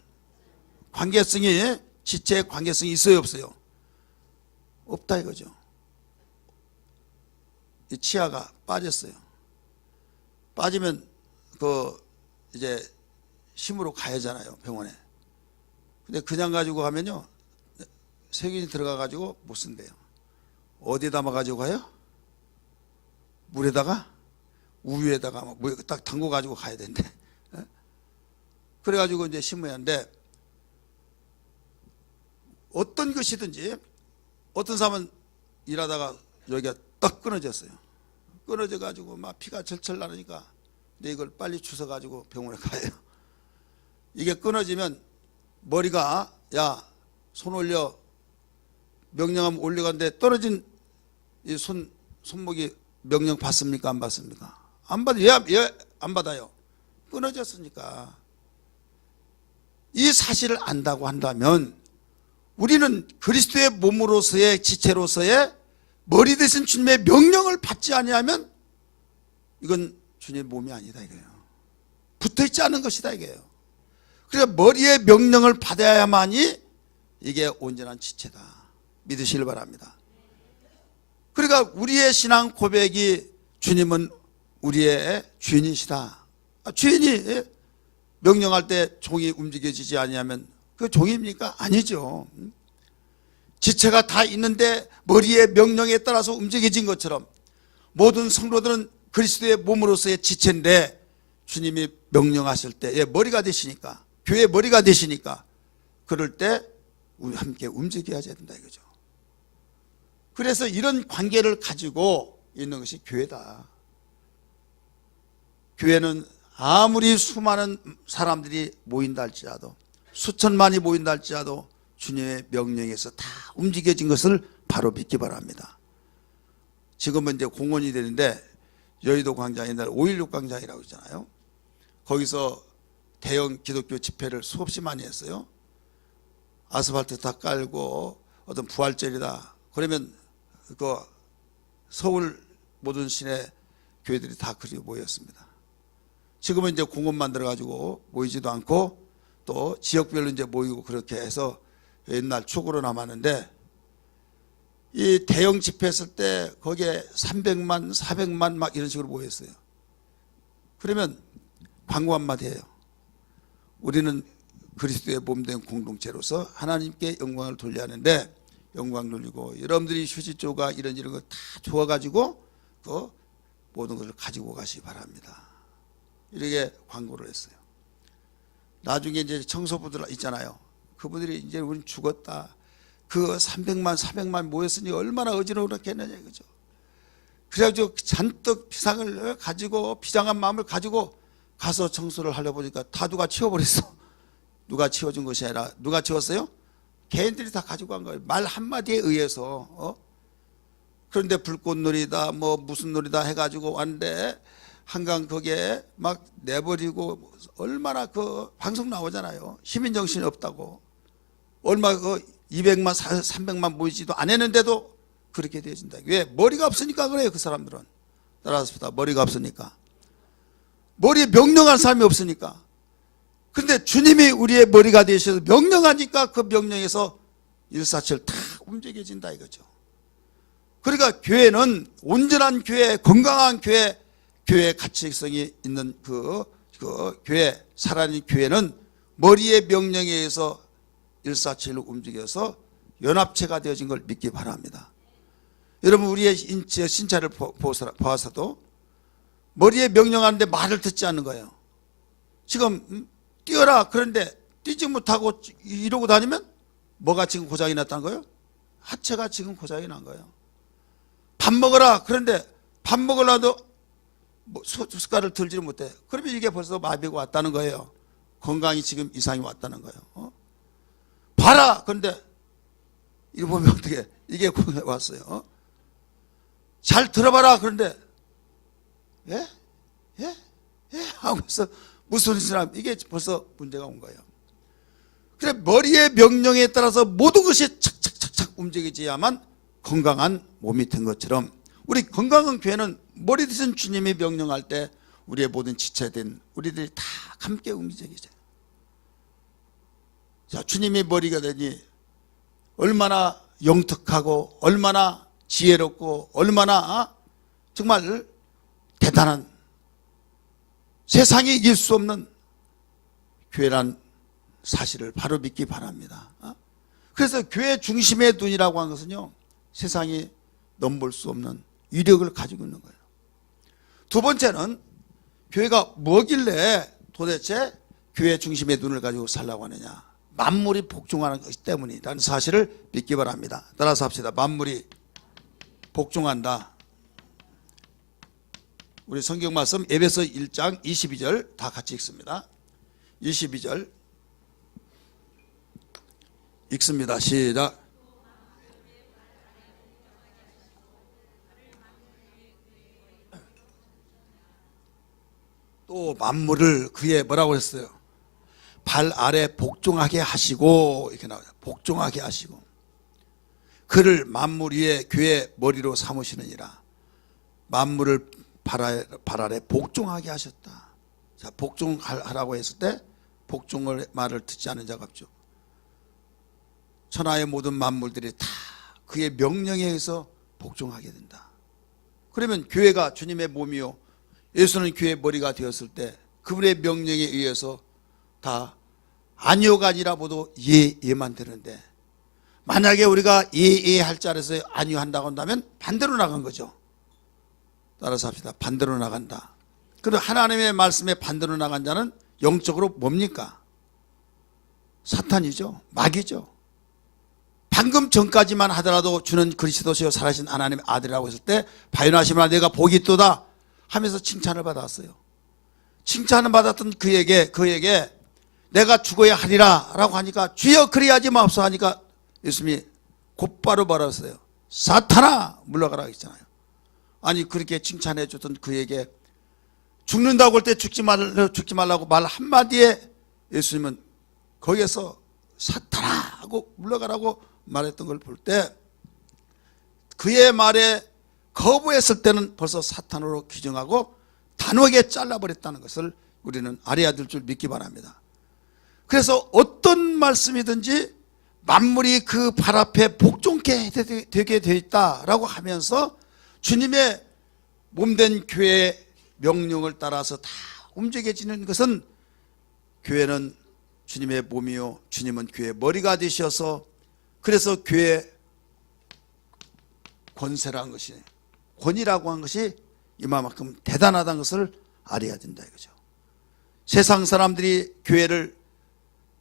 관계성이, 지체의 관계성이 있어요, 없어요? 없다 이거죠. 이 치아가 빠졌어요. 빠지면 이제 심으로 가야 하잖아요, 병원에. 근데 그냥 가지고 가면요 세균이 들어가 가지고 못 쓴대요. 어디에 담아 가지고 가요? 물에다가, 우유에다가 딱 담궈 가지고 가야 된대. 그래 가지고 이제 심어야 하는데, 어떤 것이든지 어떤 사람은 일하다가 여기가 딱 끊어졌어요. 끊어져 가지고 막 피가 절철 나니까 근데 이걸 빨리 주워 가지고 병원에 가요. 이게 끊어지면 머리가 야 손 올려, 명령하면 올려가는데 떨어진 이 손목이 명령 받습니까 안 받습니까? 안 받아요. 왜 안 받아요? 끊어졌으니까. 이 사실을 안다고 한다면 우리는 그리스도의 몸으로서의 지체로서의 머리 대신 주님의 명령을 받지 아니하면 이건 주님의 몸이 아니다 이거예요. 붙어있지 않은 것이다 이거예요. 그러니까 머리의 명령을 받아야만이 이게 온전한 지체다 믿으시길 바랍니다. 그러니까 우리의 신앙 고백이 주님은 우리의 주인이시다. 주인이 명령할 때 종이 움직여지지 아니하면 그 종입니까? 아니죠. 지체가 다 있는데 머리의 명령에 따라서 움직여진 것처럼 모든 성도들은 그리스도의 몸으로서의 지체인데 주님이 명령하실 때 머리가 되시니까, 교회의 머리가 되시니까 그럴 때 우리 함께 움직여야 된다 이거죠. 그래서 이런 관계를 가지고 있는 것이 교회다. 교회는 아무리 수많은 사람들이 모인다 할지라도, 수천만이 모인다 할지라도 주님의 명령에서 다 움직여진 것을 바로 믿기 바랍니다. 지금은 이제 공원이 되는데 여의도 광장, 옛날 5.16 광장이라고 있잖아요. 거기서 대형 기독교 집회를 수없이 많이 했어요. 아스팔트 다 깔고 어떤 부활절이다 그러면 그 서울 모든 시내 교회들이 다 그리 모였습니다. 지금은 이제 공원 만들어 가지고 모이지도 않고 또 지역별로 이제 모이고 그렇게 해서 옛날 추억으로 남았는데, 이 대형 집회 했을 때 거기에 300만 400만 막 이런 식으로 모였어요. 그러면 광고 한마디 해요. 우리는 그리스도의 몸된 공동체로서 하나님께 영광을 돌려야 하는데 영광 돌리고 여러분들이 휴지조가 이런 거 다 좋아가지고 그 모든 것을 가지고 가시기 바랍니다. 이렇게 광고를 했어요. 나중에 이제 청소부들 있잖아요. 그분들이 이제 우린 죽었다. 그 300만 400만 모였으니 얼마나 어지러웠겠느냐 이거죠. 그래가지고 잔뜩 비상을 가지고 비장한 마음을 가지고 가서 청소를 하려 보니까 다 누가 치워버렸어. 누가 치워준 것이 아니라 누가 치웠어요? 개인들이 다 가지고 간 거예요. 말 한마디에 의해서. 그런데 불꽃놀이다 뭐 무슨 놀이다 해가지고 왔는데 한강 거기에 막 내버리고 얼마나 그 방송 나오잖아요. 시민정신이 없다고. 얼마 그 200만 300만 모이지도 안 했는데도 그렇게 되어진다. 왜? 머리가 없으니까 그래요. 그 사람들은. 따라서 머리가 없으니까. 머리에 명령할 사람이 없으니까. 그런데 주님이 우리의 머리가 되셔서 명령하니까 그 명령에서 일사칠 다 움직여진다 이거죠. 그러니까 교회는 온전한 교회, 건강한 교회, 교회의 가치성이 있는 그 교회, 살아있는 교회는 머리의 명령에 의해서 일사칠로 움직여서 연합체가 되어진 걸 믿기 바랍니다. 여러분 우리의 신체를 보아서도 머리에 명령하는데 말을 듣지 않는 거예요. 지금 뛰어라 그런데 뛰지 못하고 이러고 다니면 뭐가 지금 고장이 났다는 거예요? 하체가 지금 고장이 난 거예요. 밥 먹어라 그런데 밥 먹으려도 숟갈을 들지를 못해. 그러면 이게 벌써 마비가 왔다는 거예요. 건강이 지금 이상이 왔다는 거예요. 봐라 그런데 이거 보면 어떻게 이게 왔어요. 잘 들어봐라 그런데 예? 예? 예? 하고서 무슨 사람 이게 벌써 문제가 온 거예요. 그래 머리의 명령에 따라서 모든 것이 착착착착 움직이지야만 건강한 몸이 된 것처럼 우리 건강한 교회는 머리 드신 주님이 명령할 때 우리의 모든 지체된 우리들이 다 함께 움직이죠. 자, 주님이 머리가 되니 얼마나 영특하고 얼마나 지혜롭고 얼마나 정말 대단한 세상에 이길 수 없는 교회란 사실을 바로 믿기 바랍니다. 그래서 교회 중심의 눈이라고 하는 것은요 세상이 넘볼 수 없는 위력을 가지고 있는 거예요. 두 번째는 교회가 뭐길래 도대체 교회 중심의 눈을 가지고 살라고 하느냐. 만물이 복종하는 것이 때문이라는 사실을 믿기 바랍니다. 따라서 합시다. 만물이 복종한다. 우리 성경 말씀 에베소 1장 22절 다 같이 읽습니다. 22절 읽습니다. 시작. 또 만물을 그의 뭐라고 했어요? 발 아래 복종하게 하시고 이렇게 나와요. 복종하게 하시고 그를 만물 위에 교회 머리로 삼으시느니라. 만물을 발 아래 복종하게 하셨다. 자, 복종하라고 했을 때 복종을 말을 듣지 않은 자가 없죠. 천하의 모든 만물들이 다 그의 명령에 의해서 복종하게 된다. 그러면 교회가 주님의 몸이요 예수는 교회의 머리가 되었을 때 그분의 명령에 의해서 다 아니오가 아니라 모두 예만 되는데 만약에 우리가 예 할 자리에서 아니오 한다고 한다면 반대로 나간 거죠. 따라서 합시다. 반대로 나간다. 그리고 하나님의 말씀에 반대로 나간 자는 영적으로 뭡니까? 사탄이죠. 마귀죠. 방금 전까지만 하더라도 주는 그리스도시요 살아신 하나님의 아들이라고 했을 때 바요나시므나 내가 복이 있도다 하면서 칭찬을 받았어요. 칭찬을 받았던 그에게 내가 죽어야 하리라 라고 하니까 주여 그리하지 마옵소서 하니까 예수님이 곧바로 말했어요. 사탄아 물러가라 했잖아요. 아니 그렇게 칭찬해 줬던 그에게 죽는다고 할 때 죽지 말라고 말 한마디에 예수님은 거기에서 사탄아 하고 물러가라고 말했던 걸 볼 때 그의 말에 거부했을 때는 벌써 사탄으로 규정하고 단호하게 잘라버렸다는 것을 우리는 알아야 될 줄 믿기 바랍니다. 그래서 어떤 말씀이든지 만물이 그 발 앞에 복종케 되게 되어 있다라고 하면서 주님의 몸된 교회의 명령을 따라서 다 움직여지는 것은 교회는 주님의 몸이요 주님은 교회의 머리가 되셔서 그래서 교회의 권세라는 것이 권위라고 한 것이 이만큼 대단하다는 것을 알아야 된다 이거죠. 세상 사람들이 교회를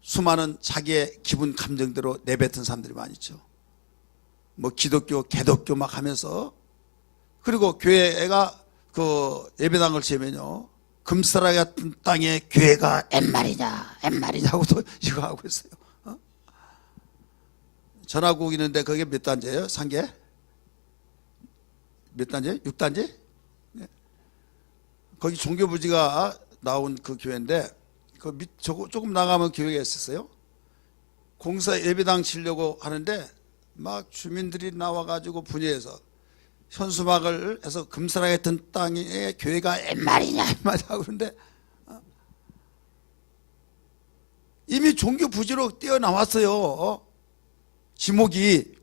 수많은 자기의 기분 감정대로 내뱉은 사람들이 많이 있죠. 뭐 기독교, 개독교 막 하면서, 그리고 교회가 그 예배당을 지으면요, 금사라기 같은 땅에 교회가 엠말이냐 하고도 이거 하고 있어요. 전화국 있는데 그게 몇 단지예요? 상계? 몇 단지? 6단지? 네. 거기 종교부지가 나온 그 교회인데, 그 조금 나가면 교회가 있었어요. 공사 예배당 치려고 하는데 막 주민들이 나와가지고 분야해서 현수막을 해서 금사라기 같은 땅에 교회가 엠말이냐 하고 그러는데, 이미 종교부지로 뛰어나왔어요. 지목이.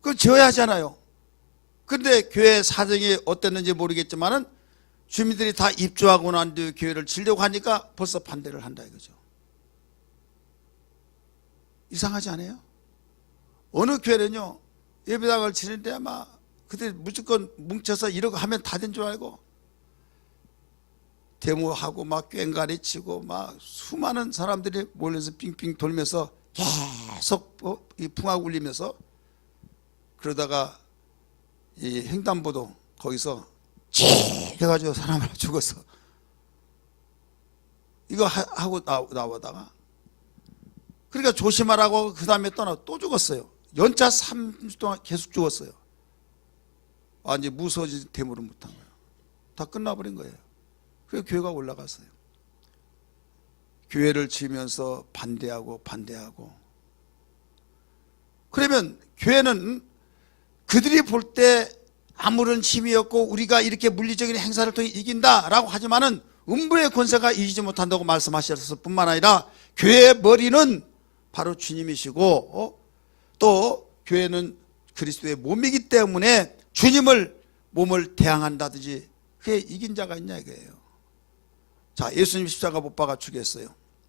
그걸 지어야 하잖아요. 근데 교회 사정이 어땠는지 모르겠지만은 주민들이 다 입주하고 난 뒤에 교회를 지려고 하니까 벌써 반대를 한다 이거죠. 이상하지 않아요? 어느 교회는요, 예배당을 치는데 아마 그때 무조건 뭉쳐서 이러고 하면 다 된 줄 알고 데모하고 막 꽹가리 치고 막 수많은 사람들이 몰려서 빙빙 돌면서 계속 이 풍악 울리면서, 그러다가 이 횡단보도 거기서 해가지고 사람 하나 죽었어. 이거 하고 나오다가, 그러니까 조심하라고 그 다음에 또 죽었어요. 연차 3주 동안 계속 죽었어요. 완전히 무서워진 데모를 못한 거예요. 다 끝나버린 거예요. 그래서 교회가 올라갔어요. 교회를 지으면서 반대하고. 그러면 교회는 그들이 볼 때 아무런 힘이 없고 우리가 이렇게 물리적인 행사를 통해 이긴다라고 하지만은 음부의 권세가 이기지 못한다고 말씀하셨을 뿐만 아니라 교회의 머리는 바로 주님이시고, 또 교회는 그리스도의 몸이기 때문에 주님을 몸을 대항한다든지 그게 이긴 자가 있냐 이거예요. 자, 예수님 십자가 못 박아 죽였어요.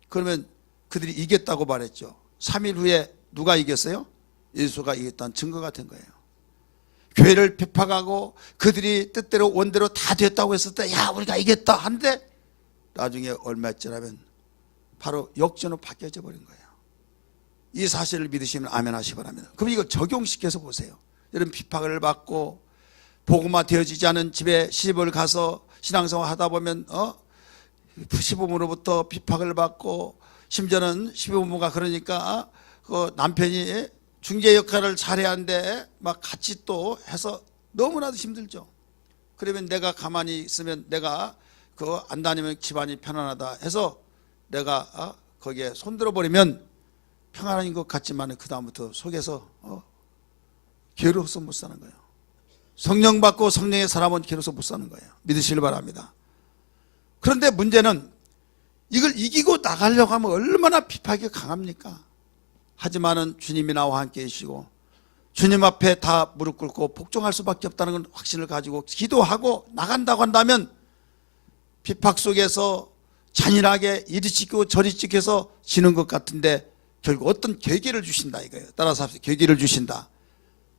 그러면 그들이 이겼다고 말했죠. 3일 후에 누가 이겼어요? 예수가 이겼다는 증거가 된 거예요. 교회를 핍박하고 그들이 뜻대로 원대로 다 됐다고 했을 때, 야 우리가 이겼다 하는데 나중에 얼마 지나면 바로 역전으로 바뀌어져 버린 거예요. 이 사실을 믿으시면 아멘 하시기 바랍니다. 그럼 이거 적용시켜서 보세요. 이런 핍박을 받고 복음화 되어지지 않은 집에 시집을 가서 신앙생활 하다 보면 시부모로부터 핍박을 받고, 심지어는 시부모가 그러니까 그 남편이 중재 역할을 잘해야 하는데 막 같이 또 해서 너무나도 힘들죠. 그러면 내가 가만히 있으면, 내가 그 안 다니면 집안이 편안하다 해서 내가 거기에 손들어 버리면 평안한 것 같지만 그 다음부터 속에서 괴로워서 못 사는 거예요. 성령 받고 성령의 사람은 괴로워서 못 사는 거예요. 믿으시길 바랍니다. 그런데 문제는 이걸 이기고 나가려고 하면 얼마나 핍박이 강합니까? 하지만은 주님이 나와 함께 계시고 주님 앞에 다 무릎 꿇고 복종할 수밖에 없다는 건 확신을 가지고 기도하고 나간다고 한다면, 핍박 속에서 잔인하게 이리 찢고 저리 찢겨서 지는 것 같은데 결국 어떤 계기를 주신다 이거예요. 따라서 합시다. 계기를 주신다.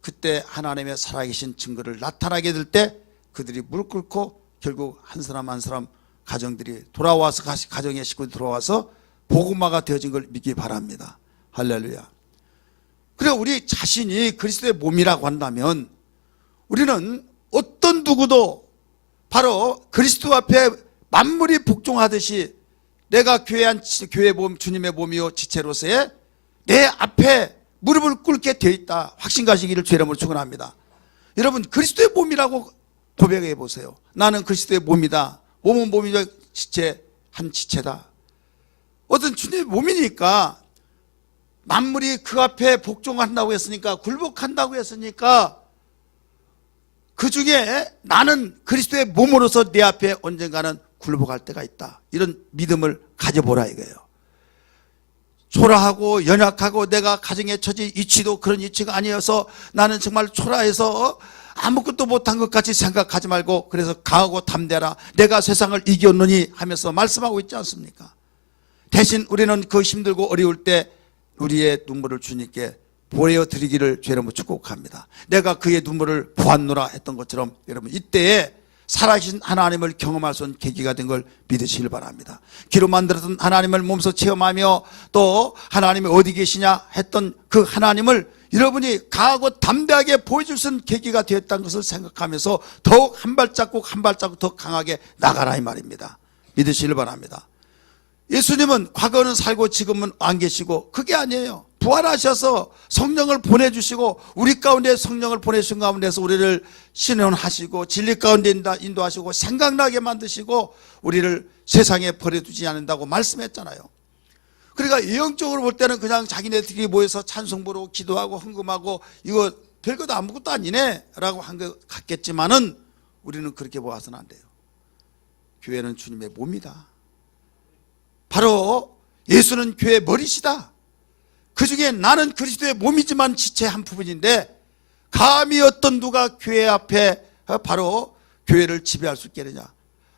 그때 하나님의 살아계신 증거를 나타나게 될 때 그들이 무릎 꿇고 결국 한 사람 한 사람 가정들이 돌아와서, 가정의 식구들이 돌아와서 복음화가 되어진 걸 믿기 바랍니다. 할렐루야. 그래, 우리 자신이 그리스도의 몸이라고 한다면 우리는 어떤 누구도 바로 그리스도 앞에 만물이 복종하듯이 내가 교회의 몸, 주님의 몸이요 지체로서의 내 앞에 무릎을 꿇게 되어 있다 확신 가지기를 주의 이름으로 축원합니다. 여러분, 그리스도의 몸이라고 고백해 보세요. 나는 그리스도의 몸이다. 몸은 몸이죠. 지체, 한 지체다. 어떤 주님의 몸이니까 만물이 그 앞에 복종한다고 했으니까, 굴복한다고 했으니까, 그 중에 나는 그리스도의 몸으로서 내 앞에 언젠가는 굴복할 때가 있다. 이런 믿음을 가져보라 이거예요. 초라하고 연약하고 내가 가정의 처지 위치도 그런 위치가 아니어서 나는 정말 초라해서 아무것도 못한 것 같이 생각하지 말고, 그래서 강하고 담대하라. 내가 세상을 이겼느니 하면서 말씀하고 있지 않습니까? 대신 우리는 그 힘들고 어려울 때 우리의 눈물을 주님께 보여드리기를 주의 이름으로 축복합니다. 내가 그의 눈물을 보았노라 했던 것처럼 여러분, 이때에 살아계신 하나님을 경험할 수 있는 계기가 된 걸 믿으시길 바랍니다. 기로 만들었던 하나님을 몸소 체험하며 또 하나님이 어디 계시냐 했던 그 하나님을 여러분이 강하고 담대하게 보여줄 수 있는 계기가 되었다는 것을 생각하면서 더욱 한 발자국 한 발자국 더 강하게 나가라 이 말입니다. 믿으시길 바랍니다. 예수님은 과거는 살고 지금은 안 계시고 그게 아니에요. 부활하셔서 성령을 보내주시고 우리 가운데 성령을 보내신 가운데서 우리를 신원하시고 진리 가운데 인도하시고 생각나게 만드시고 우리를 세상에 버려두지 않는다고 말씀했잖아요. 그러니까 영적으로 볼 때는 그냥 자기네들끼리 모여서 찬송 부르고 기도하고 헌금하고 이거 별것도 아무것도 아니네 라고 한 것 같겠지만은 우리는 그렇게 보아서는 안 돼요. 교회는 주님의 몸이다. 바로 예수는 교회의 머리시다. 그 중에 나는 그리스도의 몸이지만 지체 한 부분인데 감히 어떤 누가 교회 앞에 바로 교회를 지배할 수 있겠느냐.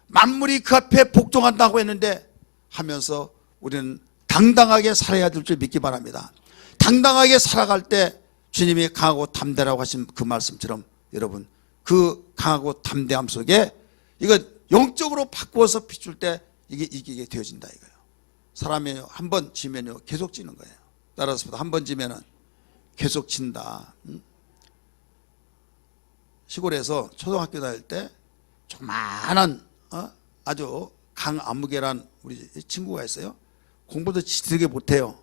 만물이 그 앞에 복종한다고 했는데 하면서 우리는 당당하게 살아야 될 줄 믿기 바랍니다. 당당하게 살아갈 때 주님이 강하고 담대라고 하신 그 말씀처럼 여러분 그 강하고 담대함 속에 이거 영적으로 바꾸어서 비출 때 이게 이기게 되어진다 이거예요. 사람이 한 번 지면요 계속 지는 거예요. 따라서 한 번 지면은 계속 진다. 시골에서 초등학교 다닐 때 조그만한 아주 강안무계란 우리 친구가 있어요. 공부도 되게 못해요.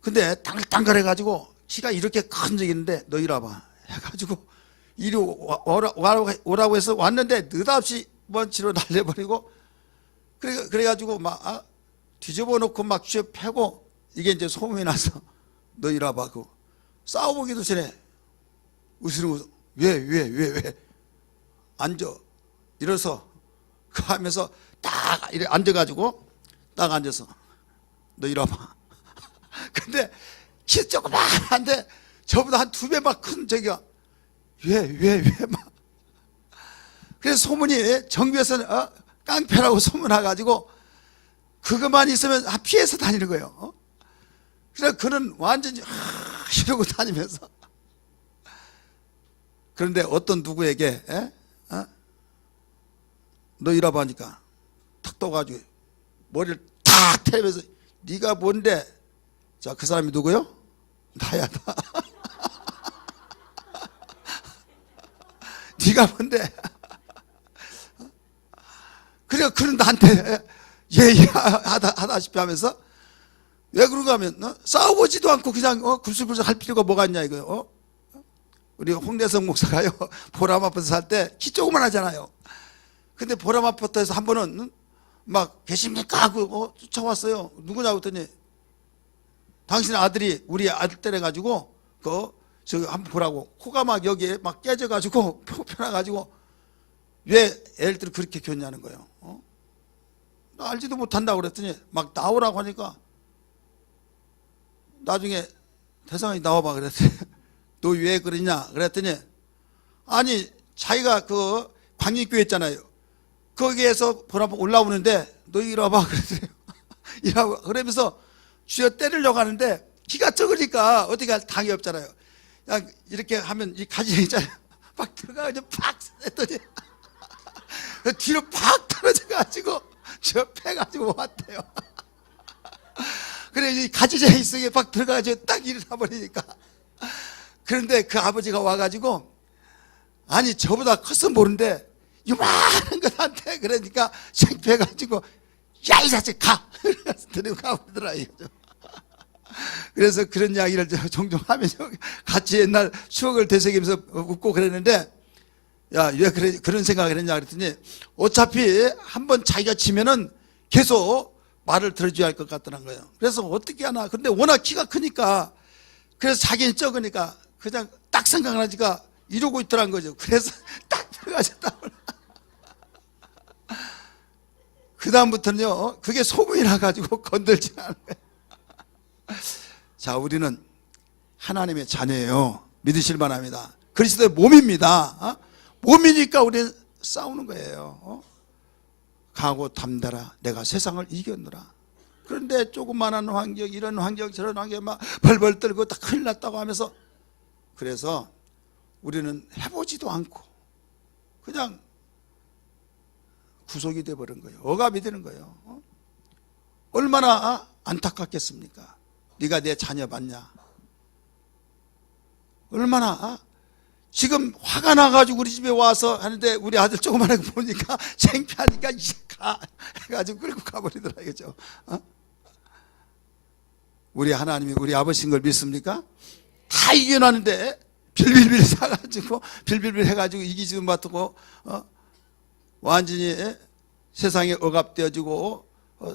근데 땅글땅글해가지고 키가 이렇게 큰 적이 있는데 너 이리 와봐 해가지고 이리 오라고 해서 왔는데 느닷없이 먼지로 날려버리고 그래가지고 막 뒤집어 놓고 막 쥐어 패고 이게 이제 소문이 나서 너 이리 와봐 그거 싸워보기도 전에 웃으는 거 왜 앉아 일어서 그 하면서 딱 이렇게 앉아가지고 딱 앉아서 너 이리 와봐. 근데 키 조그만한데 저보다 한 2배 막 큰 저기가 왜 막 그래서 소문이 정부에서는 깡패라고 소문나가지고 그것만 있으면 피해서 다니는 거예요. 그래서 그는 완전히 이러고 다니면서 그런데 어떤 누구에게 너 이리 와봐 하니까 탁 떠가지고 머리를 탁 태면서 네가 뭔데? 자, 그 사람이 누구요? 나야 나. 네가 뭔데? 그래 그는 나한테 하다시피 하면서 왜 그런가 하면 싸워보지도 않고 그냥 굴슬굴슬 할 필요가 뭐가 있냐 이거요. 우리 홍대성 목사가요 보람 아파트 살 때 키 조그만 하잖아요. 근데 보람 아파트에서 한 번은 막 계십니까 하고 쫓아왔어요. 누구냐고 했더니 당신 아들이 우리 아들 때려가지고 저기 한번 보라고 코가 막 여기에 막 깨져가지고 펴나가지고 왜 애들을 그렇게 겼냐는 거예요. 나 알지도 못한다고 그랬더니 막 나오라고 하니까 나중에 대상이 나와봐 그랬더니 너 왜 그러냐 그랬더니 아니 자기가 그 광림교회 있잖아요. 거기에서 보라 올라오는데 너 이리 와봐 그랬더니 이라고 그러면서 쥐어 때리려고 하는데 키가 적으니까 어떻게 할 당이 없잖아요. 그냥 이렇게 하면 이 가지 있잖아요. 막 들어가가지고 팍 했더니 뒤로 팍 떨어져가지고 저 패가지고 왔대요. 그래 이 가지제 속에 막 들어가가지고 딱 일어나 버리니까 그런데 그 아버지가 와가지고 아니 저보다 컸으면 모르는데 요만한 것한테 그러니까 창피해가지고 야 이 자식 가! 데리고 가버리더라고요. 그래서 그런 이야기를 종종 하면서 같이 옛날 추억을 되새기면서 웃고 그랬는데 야 왜 그런 생각을 했냐 그랬더니 어차피 한번 자기가 치면은 계속 말을 들어줘야 할 것 같더란 거예요. 그래서 어떻게 하나 근데 워낙 키가 크니까 그래서 자기는 적으니까 그냥 딱 생각나니까 이러고 있더란 거죠. 그래서 딱 들어가셨다. 그 다음부터는요 그게 소문이 나가지고 건들지 않아요. 자 우리는 하나님의 자녀예요. 믿으실 만합니다. 그리스도의 몸입니다. 몸이니까 우리는 싸우는 거예요. 강하고 담대라 내가 세상을 이겼노라. 그런데 조그만한 환경 이런 환경 저런 환경 막 벌벌 떨고 다 큰일 났다고 하면서 그래서 우리는 해보지도 않고 그냥 구속이 돼버린 거예요. 억압이 되는 거예요. 얼마나 안타깝겠습니까? 네가 내 자녀 맞냐? 얼마나 지금 화가 나가지고 우리 집에 와서 하는데 우리 아들 조그만한 거 보니까 창피하니까 이제 가 해가지고 끌고 가버리더라 이거죠. 우리 하나님이 우리 아버지인 걸 믿습니까? 다 이겨놨는데 빌빌빌 사가지고 빌빌빌 해가지고 이기지도 못하고 완전히 세상에 억압되어지고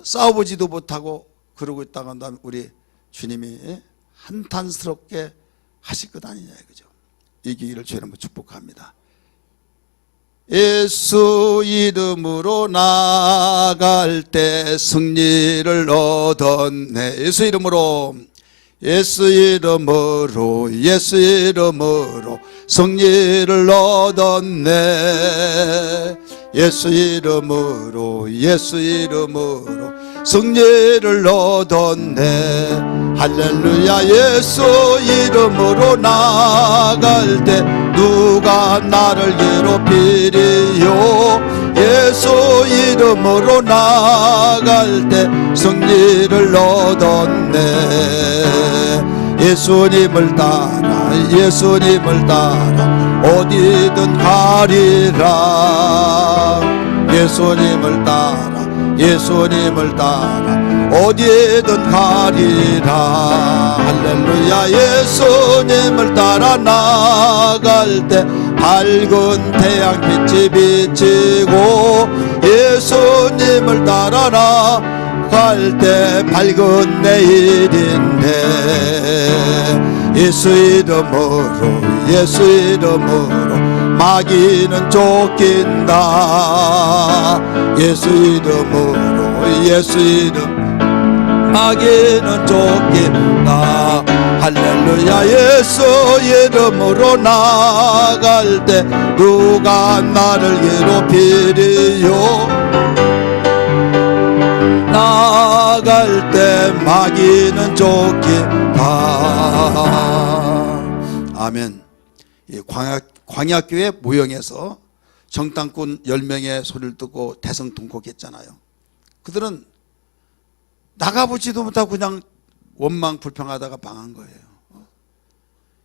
싸워보지도 못하고 그러고 있다가 한다면 우리 주님이 한탄스럽게 하실 것 아니냐 이거죠. 이기기를 주님 한번 축복합니다. 예수 이름으로 나아갈 때 승리를 얻었네. 예수 이름으로 예수 이름으로 예수 이름으로 승리를 얻었네. 예수 이름으로 예수 이름으로 승리를 얻었네. 할렐루야. 예수 이름으로 나아갈 때 누가 나를 괴롭히리요. 예수 이름으로 나아갈 때 승리를 얻었네. 예수님을 따라 예수님을 따라 어디든 가리라. 예수님을 따라 예수님을 따라 어디든 가리라. 할렐루야. 예수님을 따라 나아갈 때 밝은 태양빛이 비치고 예수님을 따라 나아갈 때 밝은 내일인데 예수 이름으로 예수 이름으로 마귀는 쫓긴다. 예수 이름으로 예수 이름 마귀는 쫓긴다. 할렐루야. 예수 이름으로 나아갈 때 누가 나를 괴롭히리요. 나아갈 때 마귀는 쫓긴다. 아멘. 광야교회 모형에서 정탐꾼 10명의 소리를 듣고 대성통곡했잖아요. 그들은 나가보지도 못하고 그냥 원망 불평하다가 망한 거예요.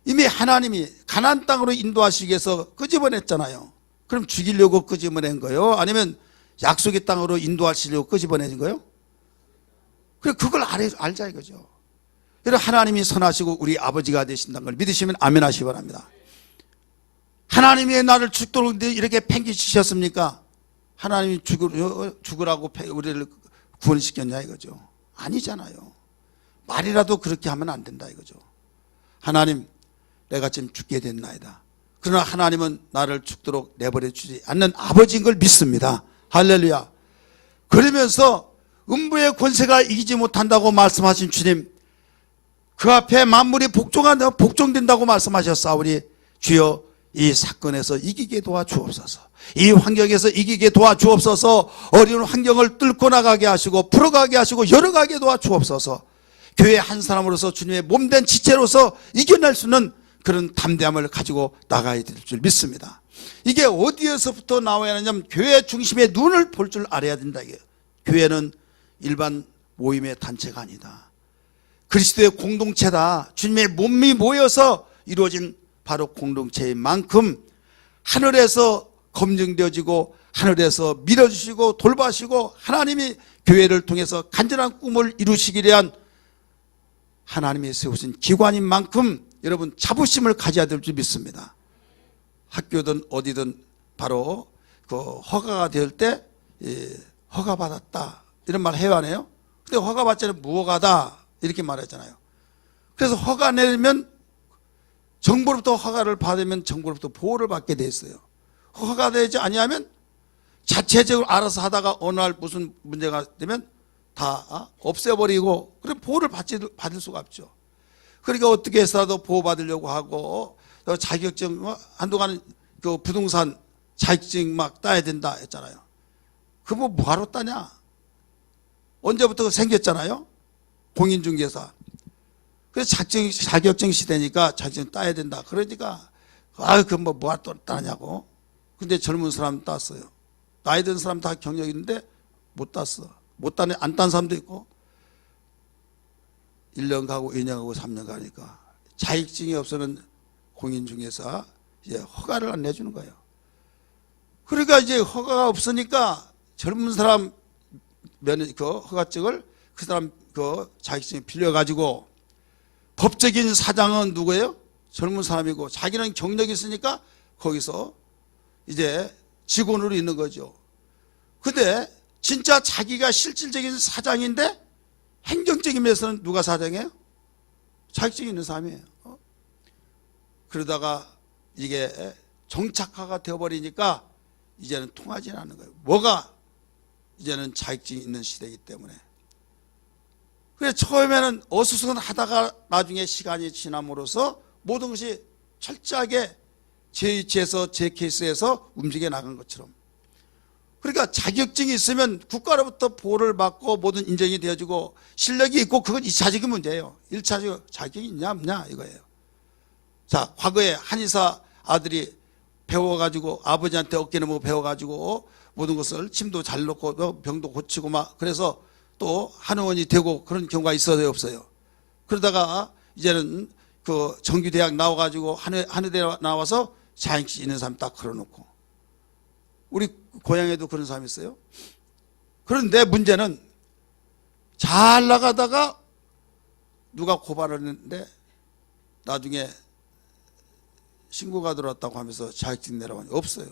이미 하나님이 가나안 땅으로 인도하시기 위해서 끄집어냈잖아요. 그럼 죽이려고 끄집어낸 거예요? 아니면 약속의 땅으로 인도하시려고 끄집어낸 거예요? 그래, 그걸 알자 이거죠. 여러분, 하나님이 선하시고 우리 아버지가 되신다는 걸 믿으시면 아멘 하시기 바랍니다. 하나님이 나를 죽도록 이렇게 팽개치셨습니까? 하나님이 죽으라고 우리를 구원시켰냐 이거죠. 아니잖아요. 말이라도 그렇게 하면 안 된다 이거죠. 하나님, 내가 지금 죽게 됐나이다. 그러나 하나님은 나를 죽도록 내버려 주지 않는 아버지인 걸 믿습니다. 할렐루야. 그러면서 음부의 권세가 이기지 못한다고 말씀하신 주님, 그 앞에 만물이 복종된다고 말씀하셨사오니 주여 이 사건에서 이기게 도와주옵소서. 이 환경에서 이기게 도와주옵소서. 어려운 환경을 뚫고 나가게 하시고 풀어가게 하시고 열어가게 도와주옵소서. 교회 한 사람으로서 주님의 몸된 지체로서 이겨낼 수 있는 그런 담대함을 가지고 나가야 될 줄 믿습니다. 이게 어디에서부터 나와야 하냐면 교회 중심의 눈을 볼 줄 알아야 된다. 교회는 일반 모임의 단체가 아니다. 그리스도의 공동체다. 주님의 몸이 모여서 이루어진 바로 공동체인 만큼 하늘에서 검증되어지고 하늘에서 밀어주시고 돌봐주시고 하나님이 교회를 통해서 간절한 꿈을 이루시기 위한 하나님이 세우신 기관인 만큼 여러분 자부심을 가져야 될 줄 믿습니다. 학교든 어디든 바로 그 허가가 될 때 허가 받았다 이런 말 해야 하네요. 근데 허가 받자는 무허가다 이렇게 말했잖아요. 그래서 허가 내면 정부로부터 허가를 받으면 정부로부터 보호를 받게 돼 있어요. 허가가 되지 아니하면 자체적으로 알아서 하다가 어느 날 무슨 문제가 되면 다 없애버리고 그럼 보호를 받을 수가 없죠. 그러니까 어떻게 해서라도 보호받으려고 하고 자격증 한동안 그 부동산 자격증 막 따야 된다 했잖아요. 그거 뭐하러 따냐? 언제부터 생겼잖아요. 공인중개사. 그래서 자격증 시대니까 자격증 따야 된다. 그러니까 그 뭐하러 또 따냐고. 근데 젊은 사람 땄어요. 나이 든 사람 다 경력이 있는데 못 땄어. 안 딴 사람도 있고 1년 가고 2년 가고 3년 가니까 자격증이 없으면 공인중개사 이제 허가를 안 내주는 거예요. 그러니까 이제 허가가 없으니까 젊은 사람 그 허가증을 그 사람 그 자격증을 빌려가지고 법적인 사장은 누구예요? 젊은 사람이고 자기는 경력이 있으니까 거기서 이제 직원으로 있는 거죠. 근데 진짜 자기가 실질적인 사장인데 행정적인 면에서는 누가 사장이에요? 자격증이 있는 사람이에요. 그러다가 이게 정착화가 되어버리니까 이제는 통하지 않는 거예요. 뭐가 이제는 자격증이 있는 시대이기 때문에. 그래서 처음에는 어수선하다가 나중에 시간이 지남으로써 모든 것이 철저하게 제 위치에서 제 케이스에서 움직여 나간 것처럼. 그러니까 자격증이 있으면 국가로부터 보호를 받고 모든 인정이 되어지고 실력이 있고 그건 2차적인 문제예요. 1차적 자격이 있냐 없냐 이거예요. 자, 과거에 한의사 아들이 배워가지고 아버지한테 어깨 너머 배워가지고 모든 것을 침도 잘 놓고 병도 고치고 막 그래서 또 한의원이 되고 그런 경우가 있어요 없어요? 그러다가 이제는 그 정규대학 나와가지고 한의대 나와서 자격증 있는 사람 딱 걸어놓고 우리 고향에도 그런 사람이 있어요. 그런데 문제는 잘 나가다가 누가 고발을 했는데 나중에 신고가 들어왔다고 하면서 자격증 내라고 하니 없어요.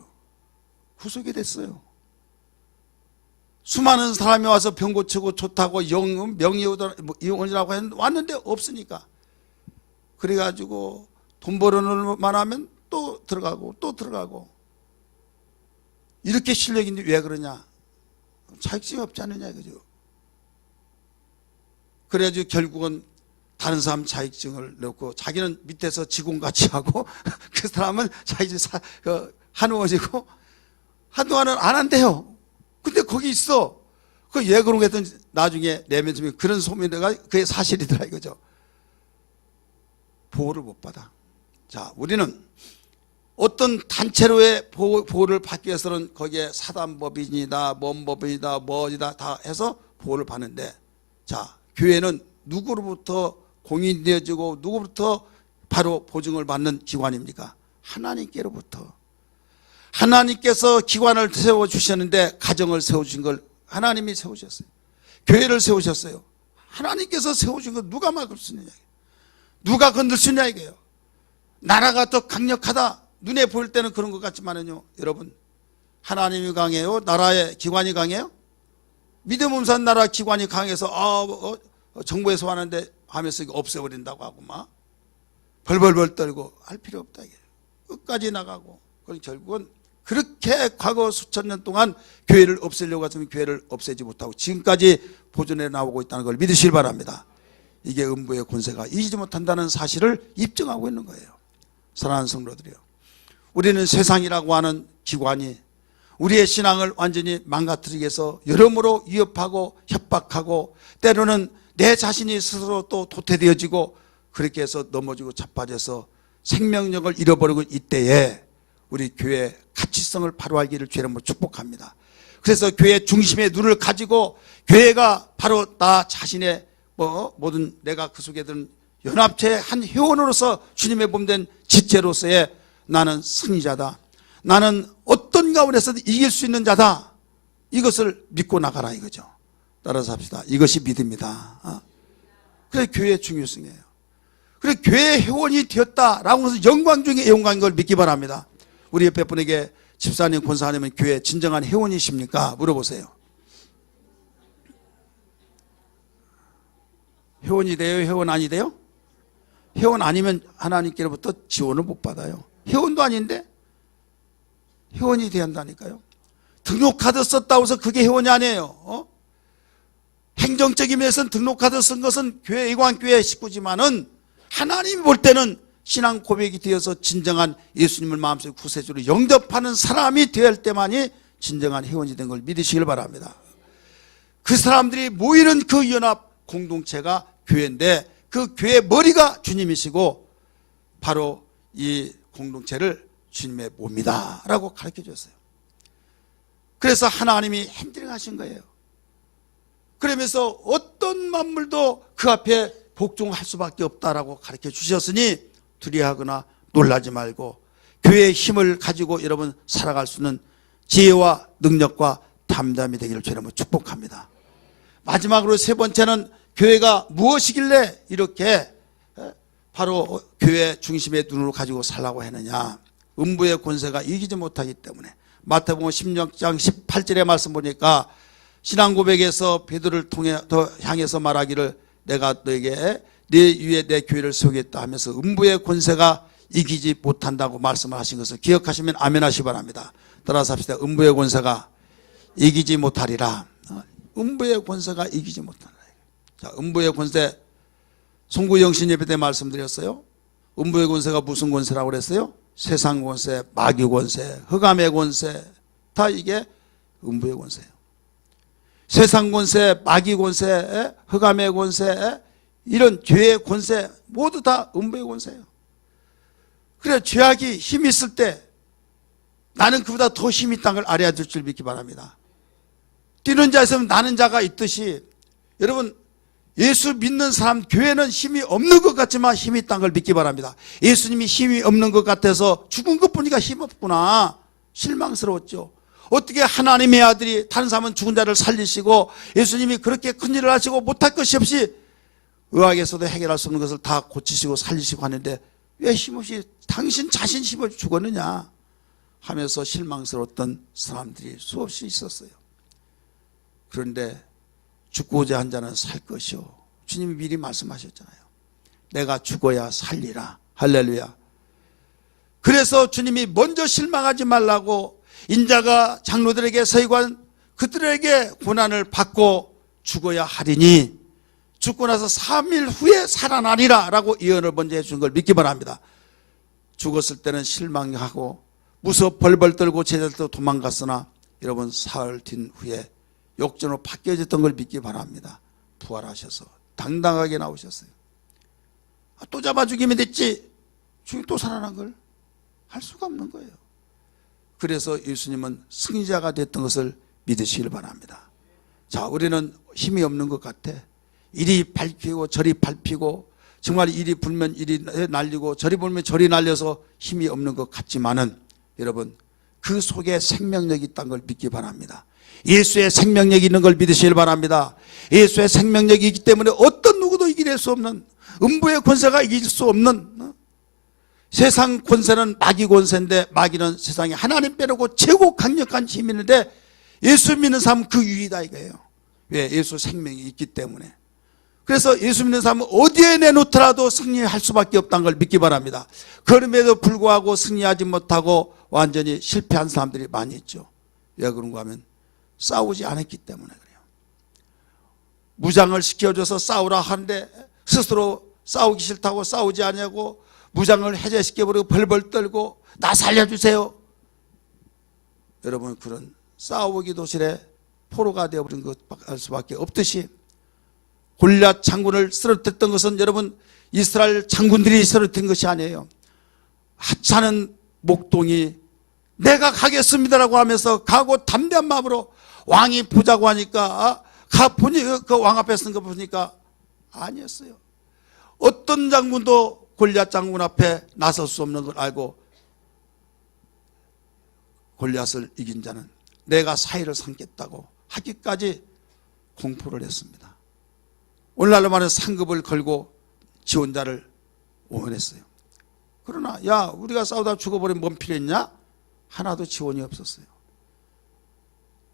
구속이 됐어요. 수많은 사람이 와서 병 고치고 좋다고 명의원이라고 했는데 왔는데 없으니까. 그래가지고 돈 벌어놓을만 하면 또 들어가고 또 들어가고. 이렇게 실력인데 왜 그러냐? 자격증이 없지 않느냐 이거죠. 그래가지고 결국은 다른 사람 자격증을 넣고 자기는 밑에서 직원같이 하고 그 사람은 자기 한의원이고 한동안은 안 한대요. 근데 거기 있어. 그 왜 그런 거 했더니 나중에 내면서 그런 소문이가 그게 사실이더라 이거죠. 보호를 못 받아. 자, 우리는 어떤 단체로의 보호를 받기 위해서는 거기에 사단법인이다, 뭔법인이다, 뭐이다 다 해서 보호를 받는데, 자, 교회는 누구로부터 공인되어지고 누구로부터 바로 보증을 받는 기관입니까? 하나님께로부터. 하나님께서 기관을 세워주셨는데 가정을 세워주신 걸 하나님이 세우셨어요. 교회를 세우셨어요. 하나님께서 세우신 걸 누가 막을 수 있느냐, 누가 건들 수 있냐 이거예요. 나라가 더 강력하다 눈에 보일 때는 그런 것 같지만은요, 여러분, 하나님이 강해요? 나라의 기관이 강해요? 믿음 없는 나라 기관이 강해서 정부에서 하는데 하면서 이거 없애버린다고 하고 막 벌벌벌 떨고 할 필요 없다 이게. 끝까지 나가고. 그럼 결국은 그렇게 과거 수천 년 동안 교회를 없애려고 했으면 교회를 없애지 못하고 지금까지 보존해 나오고 있다는 걸 믿으시길 바랍니다. 이게 음부의 권세가 이기지 못한다는 사실을 입증하고 있는 거예요. 사랑하는 성도들이요, 우리는 세상이라고 하는 기관이 우리의 신앙을 완전히 망가뜨리기 위해서 여러모로 위협하고 협박하고 때로는 내 자신이 스스로 또 도태되어지고 그렇게 해서 넘어지고 자빠져서 생명력을 잃어버리고 이때에 우리 교회의 가치성을 바로 알기를 주의 이름으로 축복합니다. 그래서 교회 중심의 눈을 가지고 교회가 바로 나 자신의 모든 내가 그 속에 든 연합체의 한 회원으로서 주님의 몸된 지체로서의 나는 승리자다, 나는 어떤 가운데서도 이길 수 있는 자다, 이것을 믿고 나가라 이거죠. 따라서 합시다. 이것이 믿음이다. 그래 교회의 중요성이에요. 그래 교회의 회원이 되었다라고 해서 영광 중에 영광인 걸 믿기 바랍니다. 우리 옆에 분에게 집사님, 권사님은 교회 진정한 회원이십니까? 물어보세요. 회원이 돼요? 회원 아니 돼요? 회원 아니면 하나님께로부터 지원을 못 받아요. 회원도 아닌데 회원이 돼야 한다니까요. 등록카드 썼다고 해서 그게 회원이 아니에요. 행정적인 면에서는 등록카드 쓴 것은 교회 의관교회 식구지만은 하나님이 볼 때는 신앙 고백이 되어서 진정한 예수님을 마음속에 구세주로 영접하는 사람이 되어야 할 때만이 진정한 회원이 된 걸 믿으시길 바랍니다. 그 사람들이 모이는 그 연합 공동체가 교회인데 그 교회의 머리가 주님이시고 바로 이 공동체를 주님의 몸이다 라고 가르쳐 줬어요. 그래서 하나님이 핸들링하신 거예요. 그러면서 어떤 만물도 그 앞에 복종할 수밖에 없다라고 가르쳐 주셨으니 두려워하거나 놀라지 말고 교회의 힘을 가지고 여러분 살아갈 수 있는 지혜와 능력과 담담이 되기를 주님으로 축복합니다. 마지막으로 세 번째는 교회가 무엇이길래 이렇게 바로 교회 중심의 눈으로 가지고 살라고 했느냐. 음부의 권세가 이기지 못하기 때문에. 마태복음 16장 18절의 말씀 보니까 신앙 고백에서 베드로를 통해 더 향해서 말하기를 내가 너에게 네 위에 내 교회를 세우겠다 하면서 음부의 권세가 이기지 못한다고 말씀을 하신 것을 기억하시면 아멘 하시기 바랍니다. 따라서 합시다. 음부의 권세가 이기지 못하리라. 음부의 권세가 이기지 못하리라. 자, 음부의 권세, 송구영신 예배 때 말씀드렸어요. 음부의 권세가 무슨 권세라고 그랬어요? 세상 권세, 마귀 권세, 흑암의 권세, 다 이게 음부의 권세예요. 세상 권세, 마귀 권세, 흑암의 권세, 이런 죄의 권세 모두 다 음부의 권세예요. 그래 죄악이 힘이 있을 때 나는 그보다 더 힘이 있다는 걸 알아야 될 줄 믿기 바랍니다. 뛰는 자 있으면 나는 자가 있듯이 여러분 예수 믿는 사람 교회는 힘이 없는 것 같지만 힘이 있다는 걸 믿기 바랍니다. 예수님이 힘이 없는 것 같아서 죽은 것 보니까 힘없구나 실망스러웠죠. 어떻게 하나님의 아들이 다른 사람은 죽은 자를 살리시고 예수님이 그렇게 큰 일을 하시고 못할 것이 없이 의학에서도 해결할 수 없는 것을 다 고치시고 살리시고 하는데 왜 힘없이 당신 자신 힘없이 죽었느냐 하면서 실망스러웠던 사람들이 수없이 있었어요. 그런데 죽고자 한 자는 살 것이요. 주님이 미리 말씀하셨잖아요. 내가 죽어야 살리라. 할렐루야. 그래서 주님이 먼저 실망하지 말라고 인자가 장로들에게 서기관 그들에게 고난을 받고 죽어야 하리니 죽고 나서 3일 후에 살아나리라 라고 예언을 먼저 해준 걸 믿기 바랍니다. 죽었을 때는 실망하고 무서워 벌벌 떨고 제자들도 도망갔으나 여러분 사흘 뒤 후에 역전으로 바뀌어졌던 걸 믿기 바랍니다. 부활하셔서 당당하게 나오셨어요. 또 잡아 죽이면 됐지 주님 또 살아난 걸 할 수가 없는 거예요. 그래서 예수님은 승리자가 됐던 것을 믿으시길 바랍니다. 자, 우리는 힘이 없는 것 같아. 이리 밟히고 저리 밟히고 정말 이리 불면 이리 날리고 저리 불면 저리 날려서 힘이 없는 것 같지만은 여러분 그 속에 생명력이 있다는 걸 믿기 바랍니다. 예수의 생명력이 있는 걸 믿으시길 바랍니다. 예수의 생명력이 있기 때문에 어떤 누구도 이길 수 없는 음부의 권세가 이길 수 없는 세상 권세는 마귀 권세인데 마귀는 세상에 하나님 빼놓고 최고 강력한 힘이 있는데 예수 믿는 사람은 그 유이다 이거예요. 왜? 예수 생명이 있기 때문에. 그래서 예수 믿는 사람은 어디에 내놓더라도 승리할 수밖에 없다는 걸 믿기 바랍니다. 그럼에도 불구하고 승리하지 못하고 완전히 실패한 사람들이 많이 있죠. 왜 그런가 하면 싸우지 않았기 때문에 그래요. 무장을 시켜줘서 싸우라 하는데 스스로 싸우기 싫다고 싸우지 않냐고 무장을 해제시켜버리고 벌벌 떨고 나 살려주세요. 여러분 그런 싸우기 도실에 포로가 되어버린 것 할 수밖에 없듯이 골리앗 장군을 쓰러뜨렸던 것은 여러분 이스라엘 장군들이 쓰러뜨린 것이 아니에요. 하찮은 목동이 내가 가겠습니다라고 하면서 가고 담대한 마음으로 왕이 보자고 하니까 보니 그 왕 앞에 쓴 거 보니까 아니었어요. 어떤 장군도 골리앗 장군 앞에 나설 수 없는 걸 알고 골리앗을 이긴 자는 내가 사위를 삼겠다고 하기까지 공포를 했습니다. 오늘날로 말하면 상급을 걸고 지원자를 원했어요. 그러나 야 우리가 싸우다 죽어버리면 뭔 필요 있냐? 하나도 지원이 없었어요.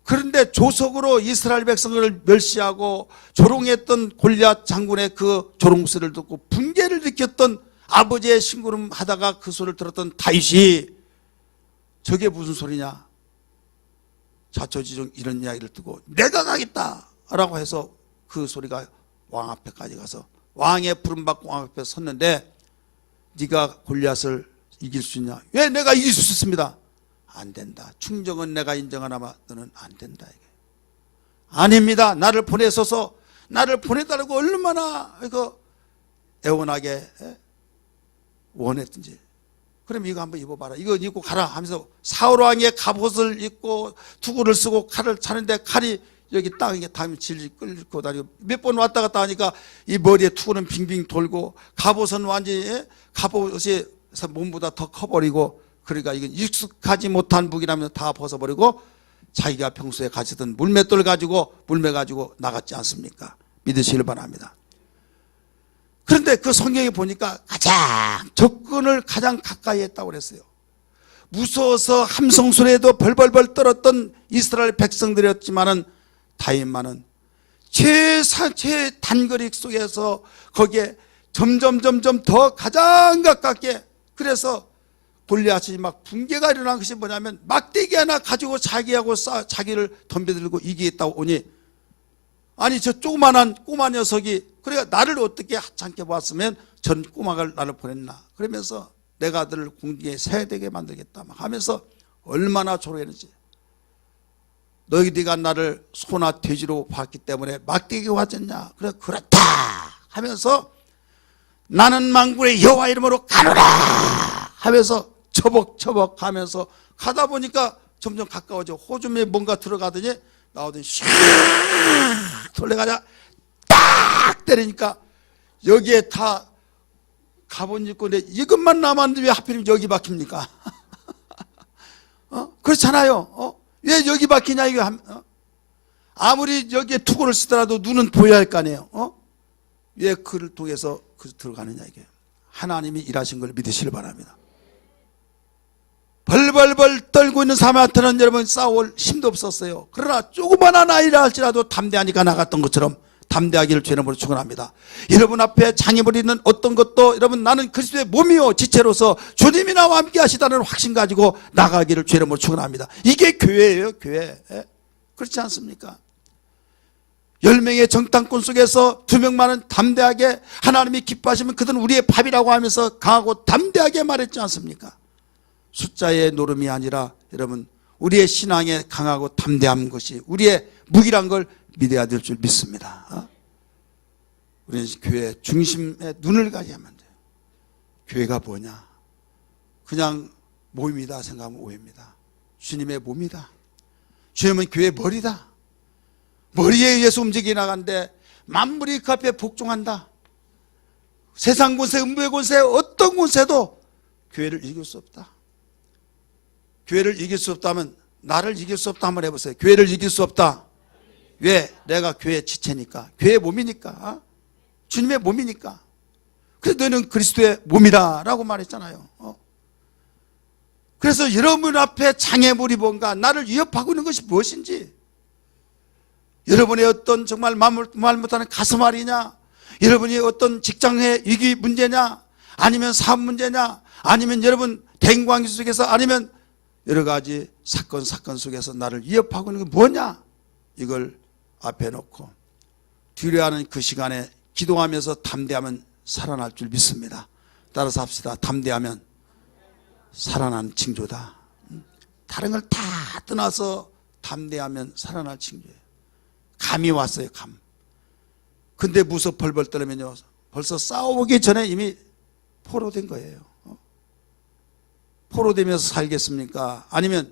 그런데 조속으로 이스라엘 백성을 멸시하고 조롱했던 골리앗 장군의 그 조롱소리를 듣고 분개를 느꼈던 아버지의 심부름하다가 그 소리를 들었던 다윗이 저게 무슨 소리냐? 자초지종 이런 이야기를 듣고 내가 가겠다라고 해서 그 소리가 왕 앞에까지 가서 왕의 부름받고 왕 앞에 섰는데 네가 골리앗을 이길 수 있냐? 왜 내가 이길 수 있습니다. 안 된다. 충정은 내가 인정하나마 너는 안 된다. 아닙니다. 나를 보내소서. 나를 보내달라고 얼마나 애원하게 원했든지 그럼 이거 한번 입어봐라. 이거 입고 가라 하면서 사울왕의 갑옷을 입고 투구를 쓰고 칼을 차는데 칼이 여기 땅에 닿으면 질질 끌고 다니고 몇 번 왔다 갔다 하니까 이 머리에 투구는 빙빙 돌고 갑옷은 완전히 갑옷에서 몸보다 더 커버리고 그러니까 이건 익숙하지 못한 무기라면 다 벗어버리고 자기가 평소에 가지던 물맷돌 가지고 물매 가지고 나갔지 않습니까? 믿으시길 바랍니다. 그런데 그 성경에 보니까 적군을 가장 가까이 했다고 그랬어요. 무서워서 함성 소리에도 벌벌벌 떨었던 이스라엘 백성들이었지만은 다윗만은 최단거리 속에서 거기에 점점 더 가장 가깝게 그래서 골리앗이 막 붕괴가 일어난 것이 뭐냐면 막대기 하나 가지고 자기를 덤벼들고 이기겠다고 오니 아니 저 조그만한 꼬마 녀석이 그러니까 나를 어떻게 하찮게 봤으면 전 꼬마가 나를 보냈나 그러면서 내가 아들을 궁지에 새되게 만들겠다 막 하면서 얼마나 조롱했는지 너희가 나를 소나 돼지로 봤기 때문에 막대기가 왔겠냐 그래 그렇다 하면서 나는 만군의 여호와 이름으로 가노라 하면서 처벅처벅 하면서 가다 보니까 점점 가까워져 호주머니에 뭔가 들어가더니 나오더니 샥 돌려가자 딱 때리니까 여기에 다 갑옷 입고 근데 이것만 남았는데 왜 하필이면 여기 박힙니까? 그렇잖아요. 왜 여기 박히냐 이거 아무리 여기에 투구를 쓰더라도 눈은 보여야 할 거 아니에요. 왜 그를 통해서 들어가느냐 이게 하나님이 일하신 걸 믿으시길 바랍니다. 벌벌벌 떨고 있는 사람한테는 여러분 싸울 힘도 없었어요. 그러나 조그마한 아이라 할지라도 담대하니까 나갔던 것처럼 담대하기를 주의 이름으로 축원합니다. 여러분 앞에 장애물이 있는 어떤 것도 여러분 나는 그리스도의 몸이요 지체로서 주님이 나와 함께 하시다는 확신 가지고 나가기를 주의 이름으로 축원합니다. 이게 교회예요 교회. 그렇지 않습니까? 10명의 정탐꾼 속에서 2명만은 담대하게 하나님이 기뻐하시면 그들은 우리의 밥이라고 하면서 강하고 담대하게 말했지 않습니까? 숫자의 노름이 아니라 여러분 우리의 신앙에 강하고 담대한 것이 우리의 무기란 걸 믿어야 될 줄 믿습니다. 우리는 교회 중심에 눈을 가게 하면 돼요. 교회가 뭐냐 그냥 모임이다 생각하면 오해입니다. 주님의 몸이다. 주님은 교회의 머리다. 머리에 의해서 움직이 나가는데 만물이 그 앞에 복종한다. 세상 권세 음부의 권세 어떤 권세도 교회를 이길 수 없다. 교회를 이길 수 없다면 나를 이길 수 없다 한번 해보세요. 교회를 이길 수 없다. 왜? 내가 교회의 지체니까 교회의 몸이니까 주님의 몸이니까 그래서 너는 그리스도의 몸이다 라고 말했잖아요. 그래서 여러분 앞에 장애물이 뭔가 나를 위협하고 있는 것이 무엇인지 여러분의 어떤 정말 말 못하는 가슴앓이냐 여러분이 어떤 직장의 위기 문제냐 아니면 사업 문제냐 아니면 여러분 대인관계 속에서 아니면 여러 가지 사건 속에서 나를 위협하고 있는 게 뭐냐 이걸 앞에 놓고 두려워하는 그 시간에 기도하면서 담대하면 살아날 줄 믿습니다. 따라서 합시다. 담대하면 살아난 징조다. 다른 걸 다 떠나서 담대하면 살아날 징조예요. 감이 왔어요. 감. 근데 무서 벌벌 떨면요 벌써 싸우기 전에 이미 포로된 거예요. 포로되면서 살겠습니까? 아니면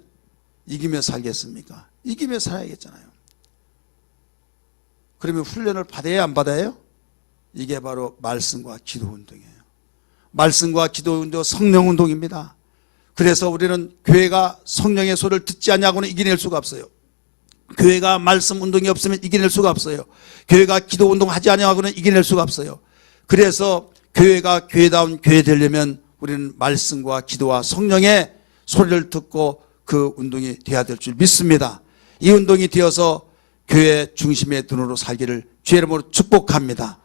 이기며 살겠습니까? 이기며 살아야겠잖아요. 그러면 훈련을 받아야 안 받아요? 이게 바로 말씀과 기도 운동이에요. 말씀과 기도 운동, 성령 운동입니다. 그래서 우리는 교회가 성령의 소리를 듣지 않냐고는 이겨낼 수가 없어요. 교회가 말씀 운동이 없으면 이겨낼 수가 없어요. 교회가 기도 운동하지 않냐고는 이겨낼 수가 없어요. 그래서 교회가 교회다운 교회 되려면 우리는 말씀과 기도와 성령의 소리를 듣고 그 운동이 되어야 될 줄 믿습니다. 이 운동이 되어서 교회 중심의 눈으로 살기를 주의 이름으로 축복합니다.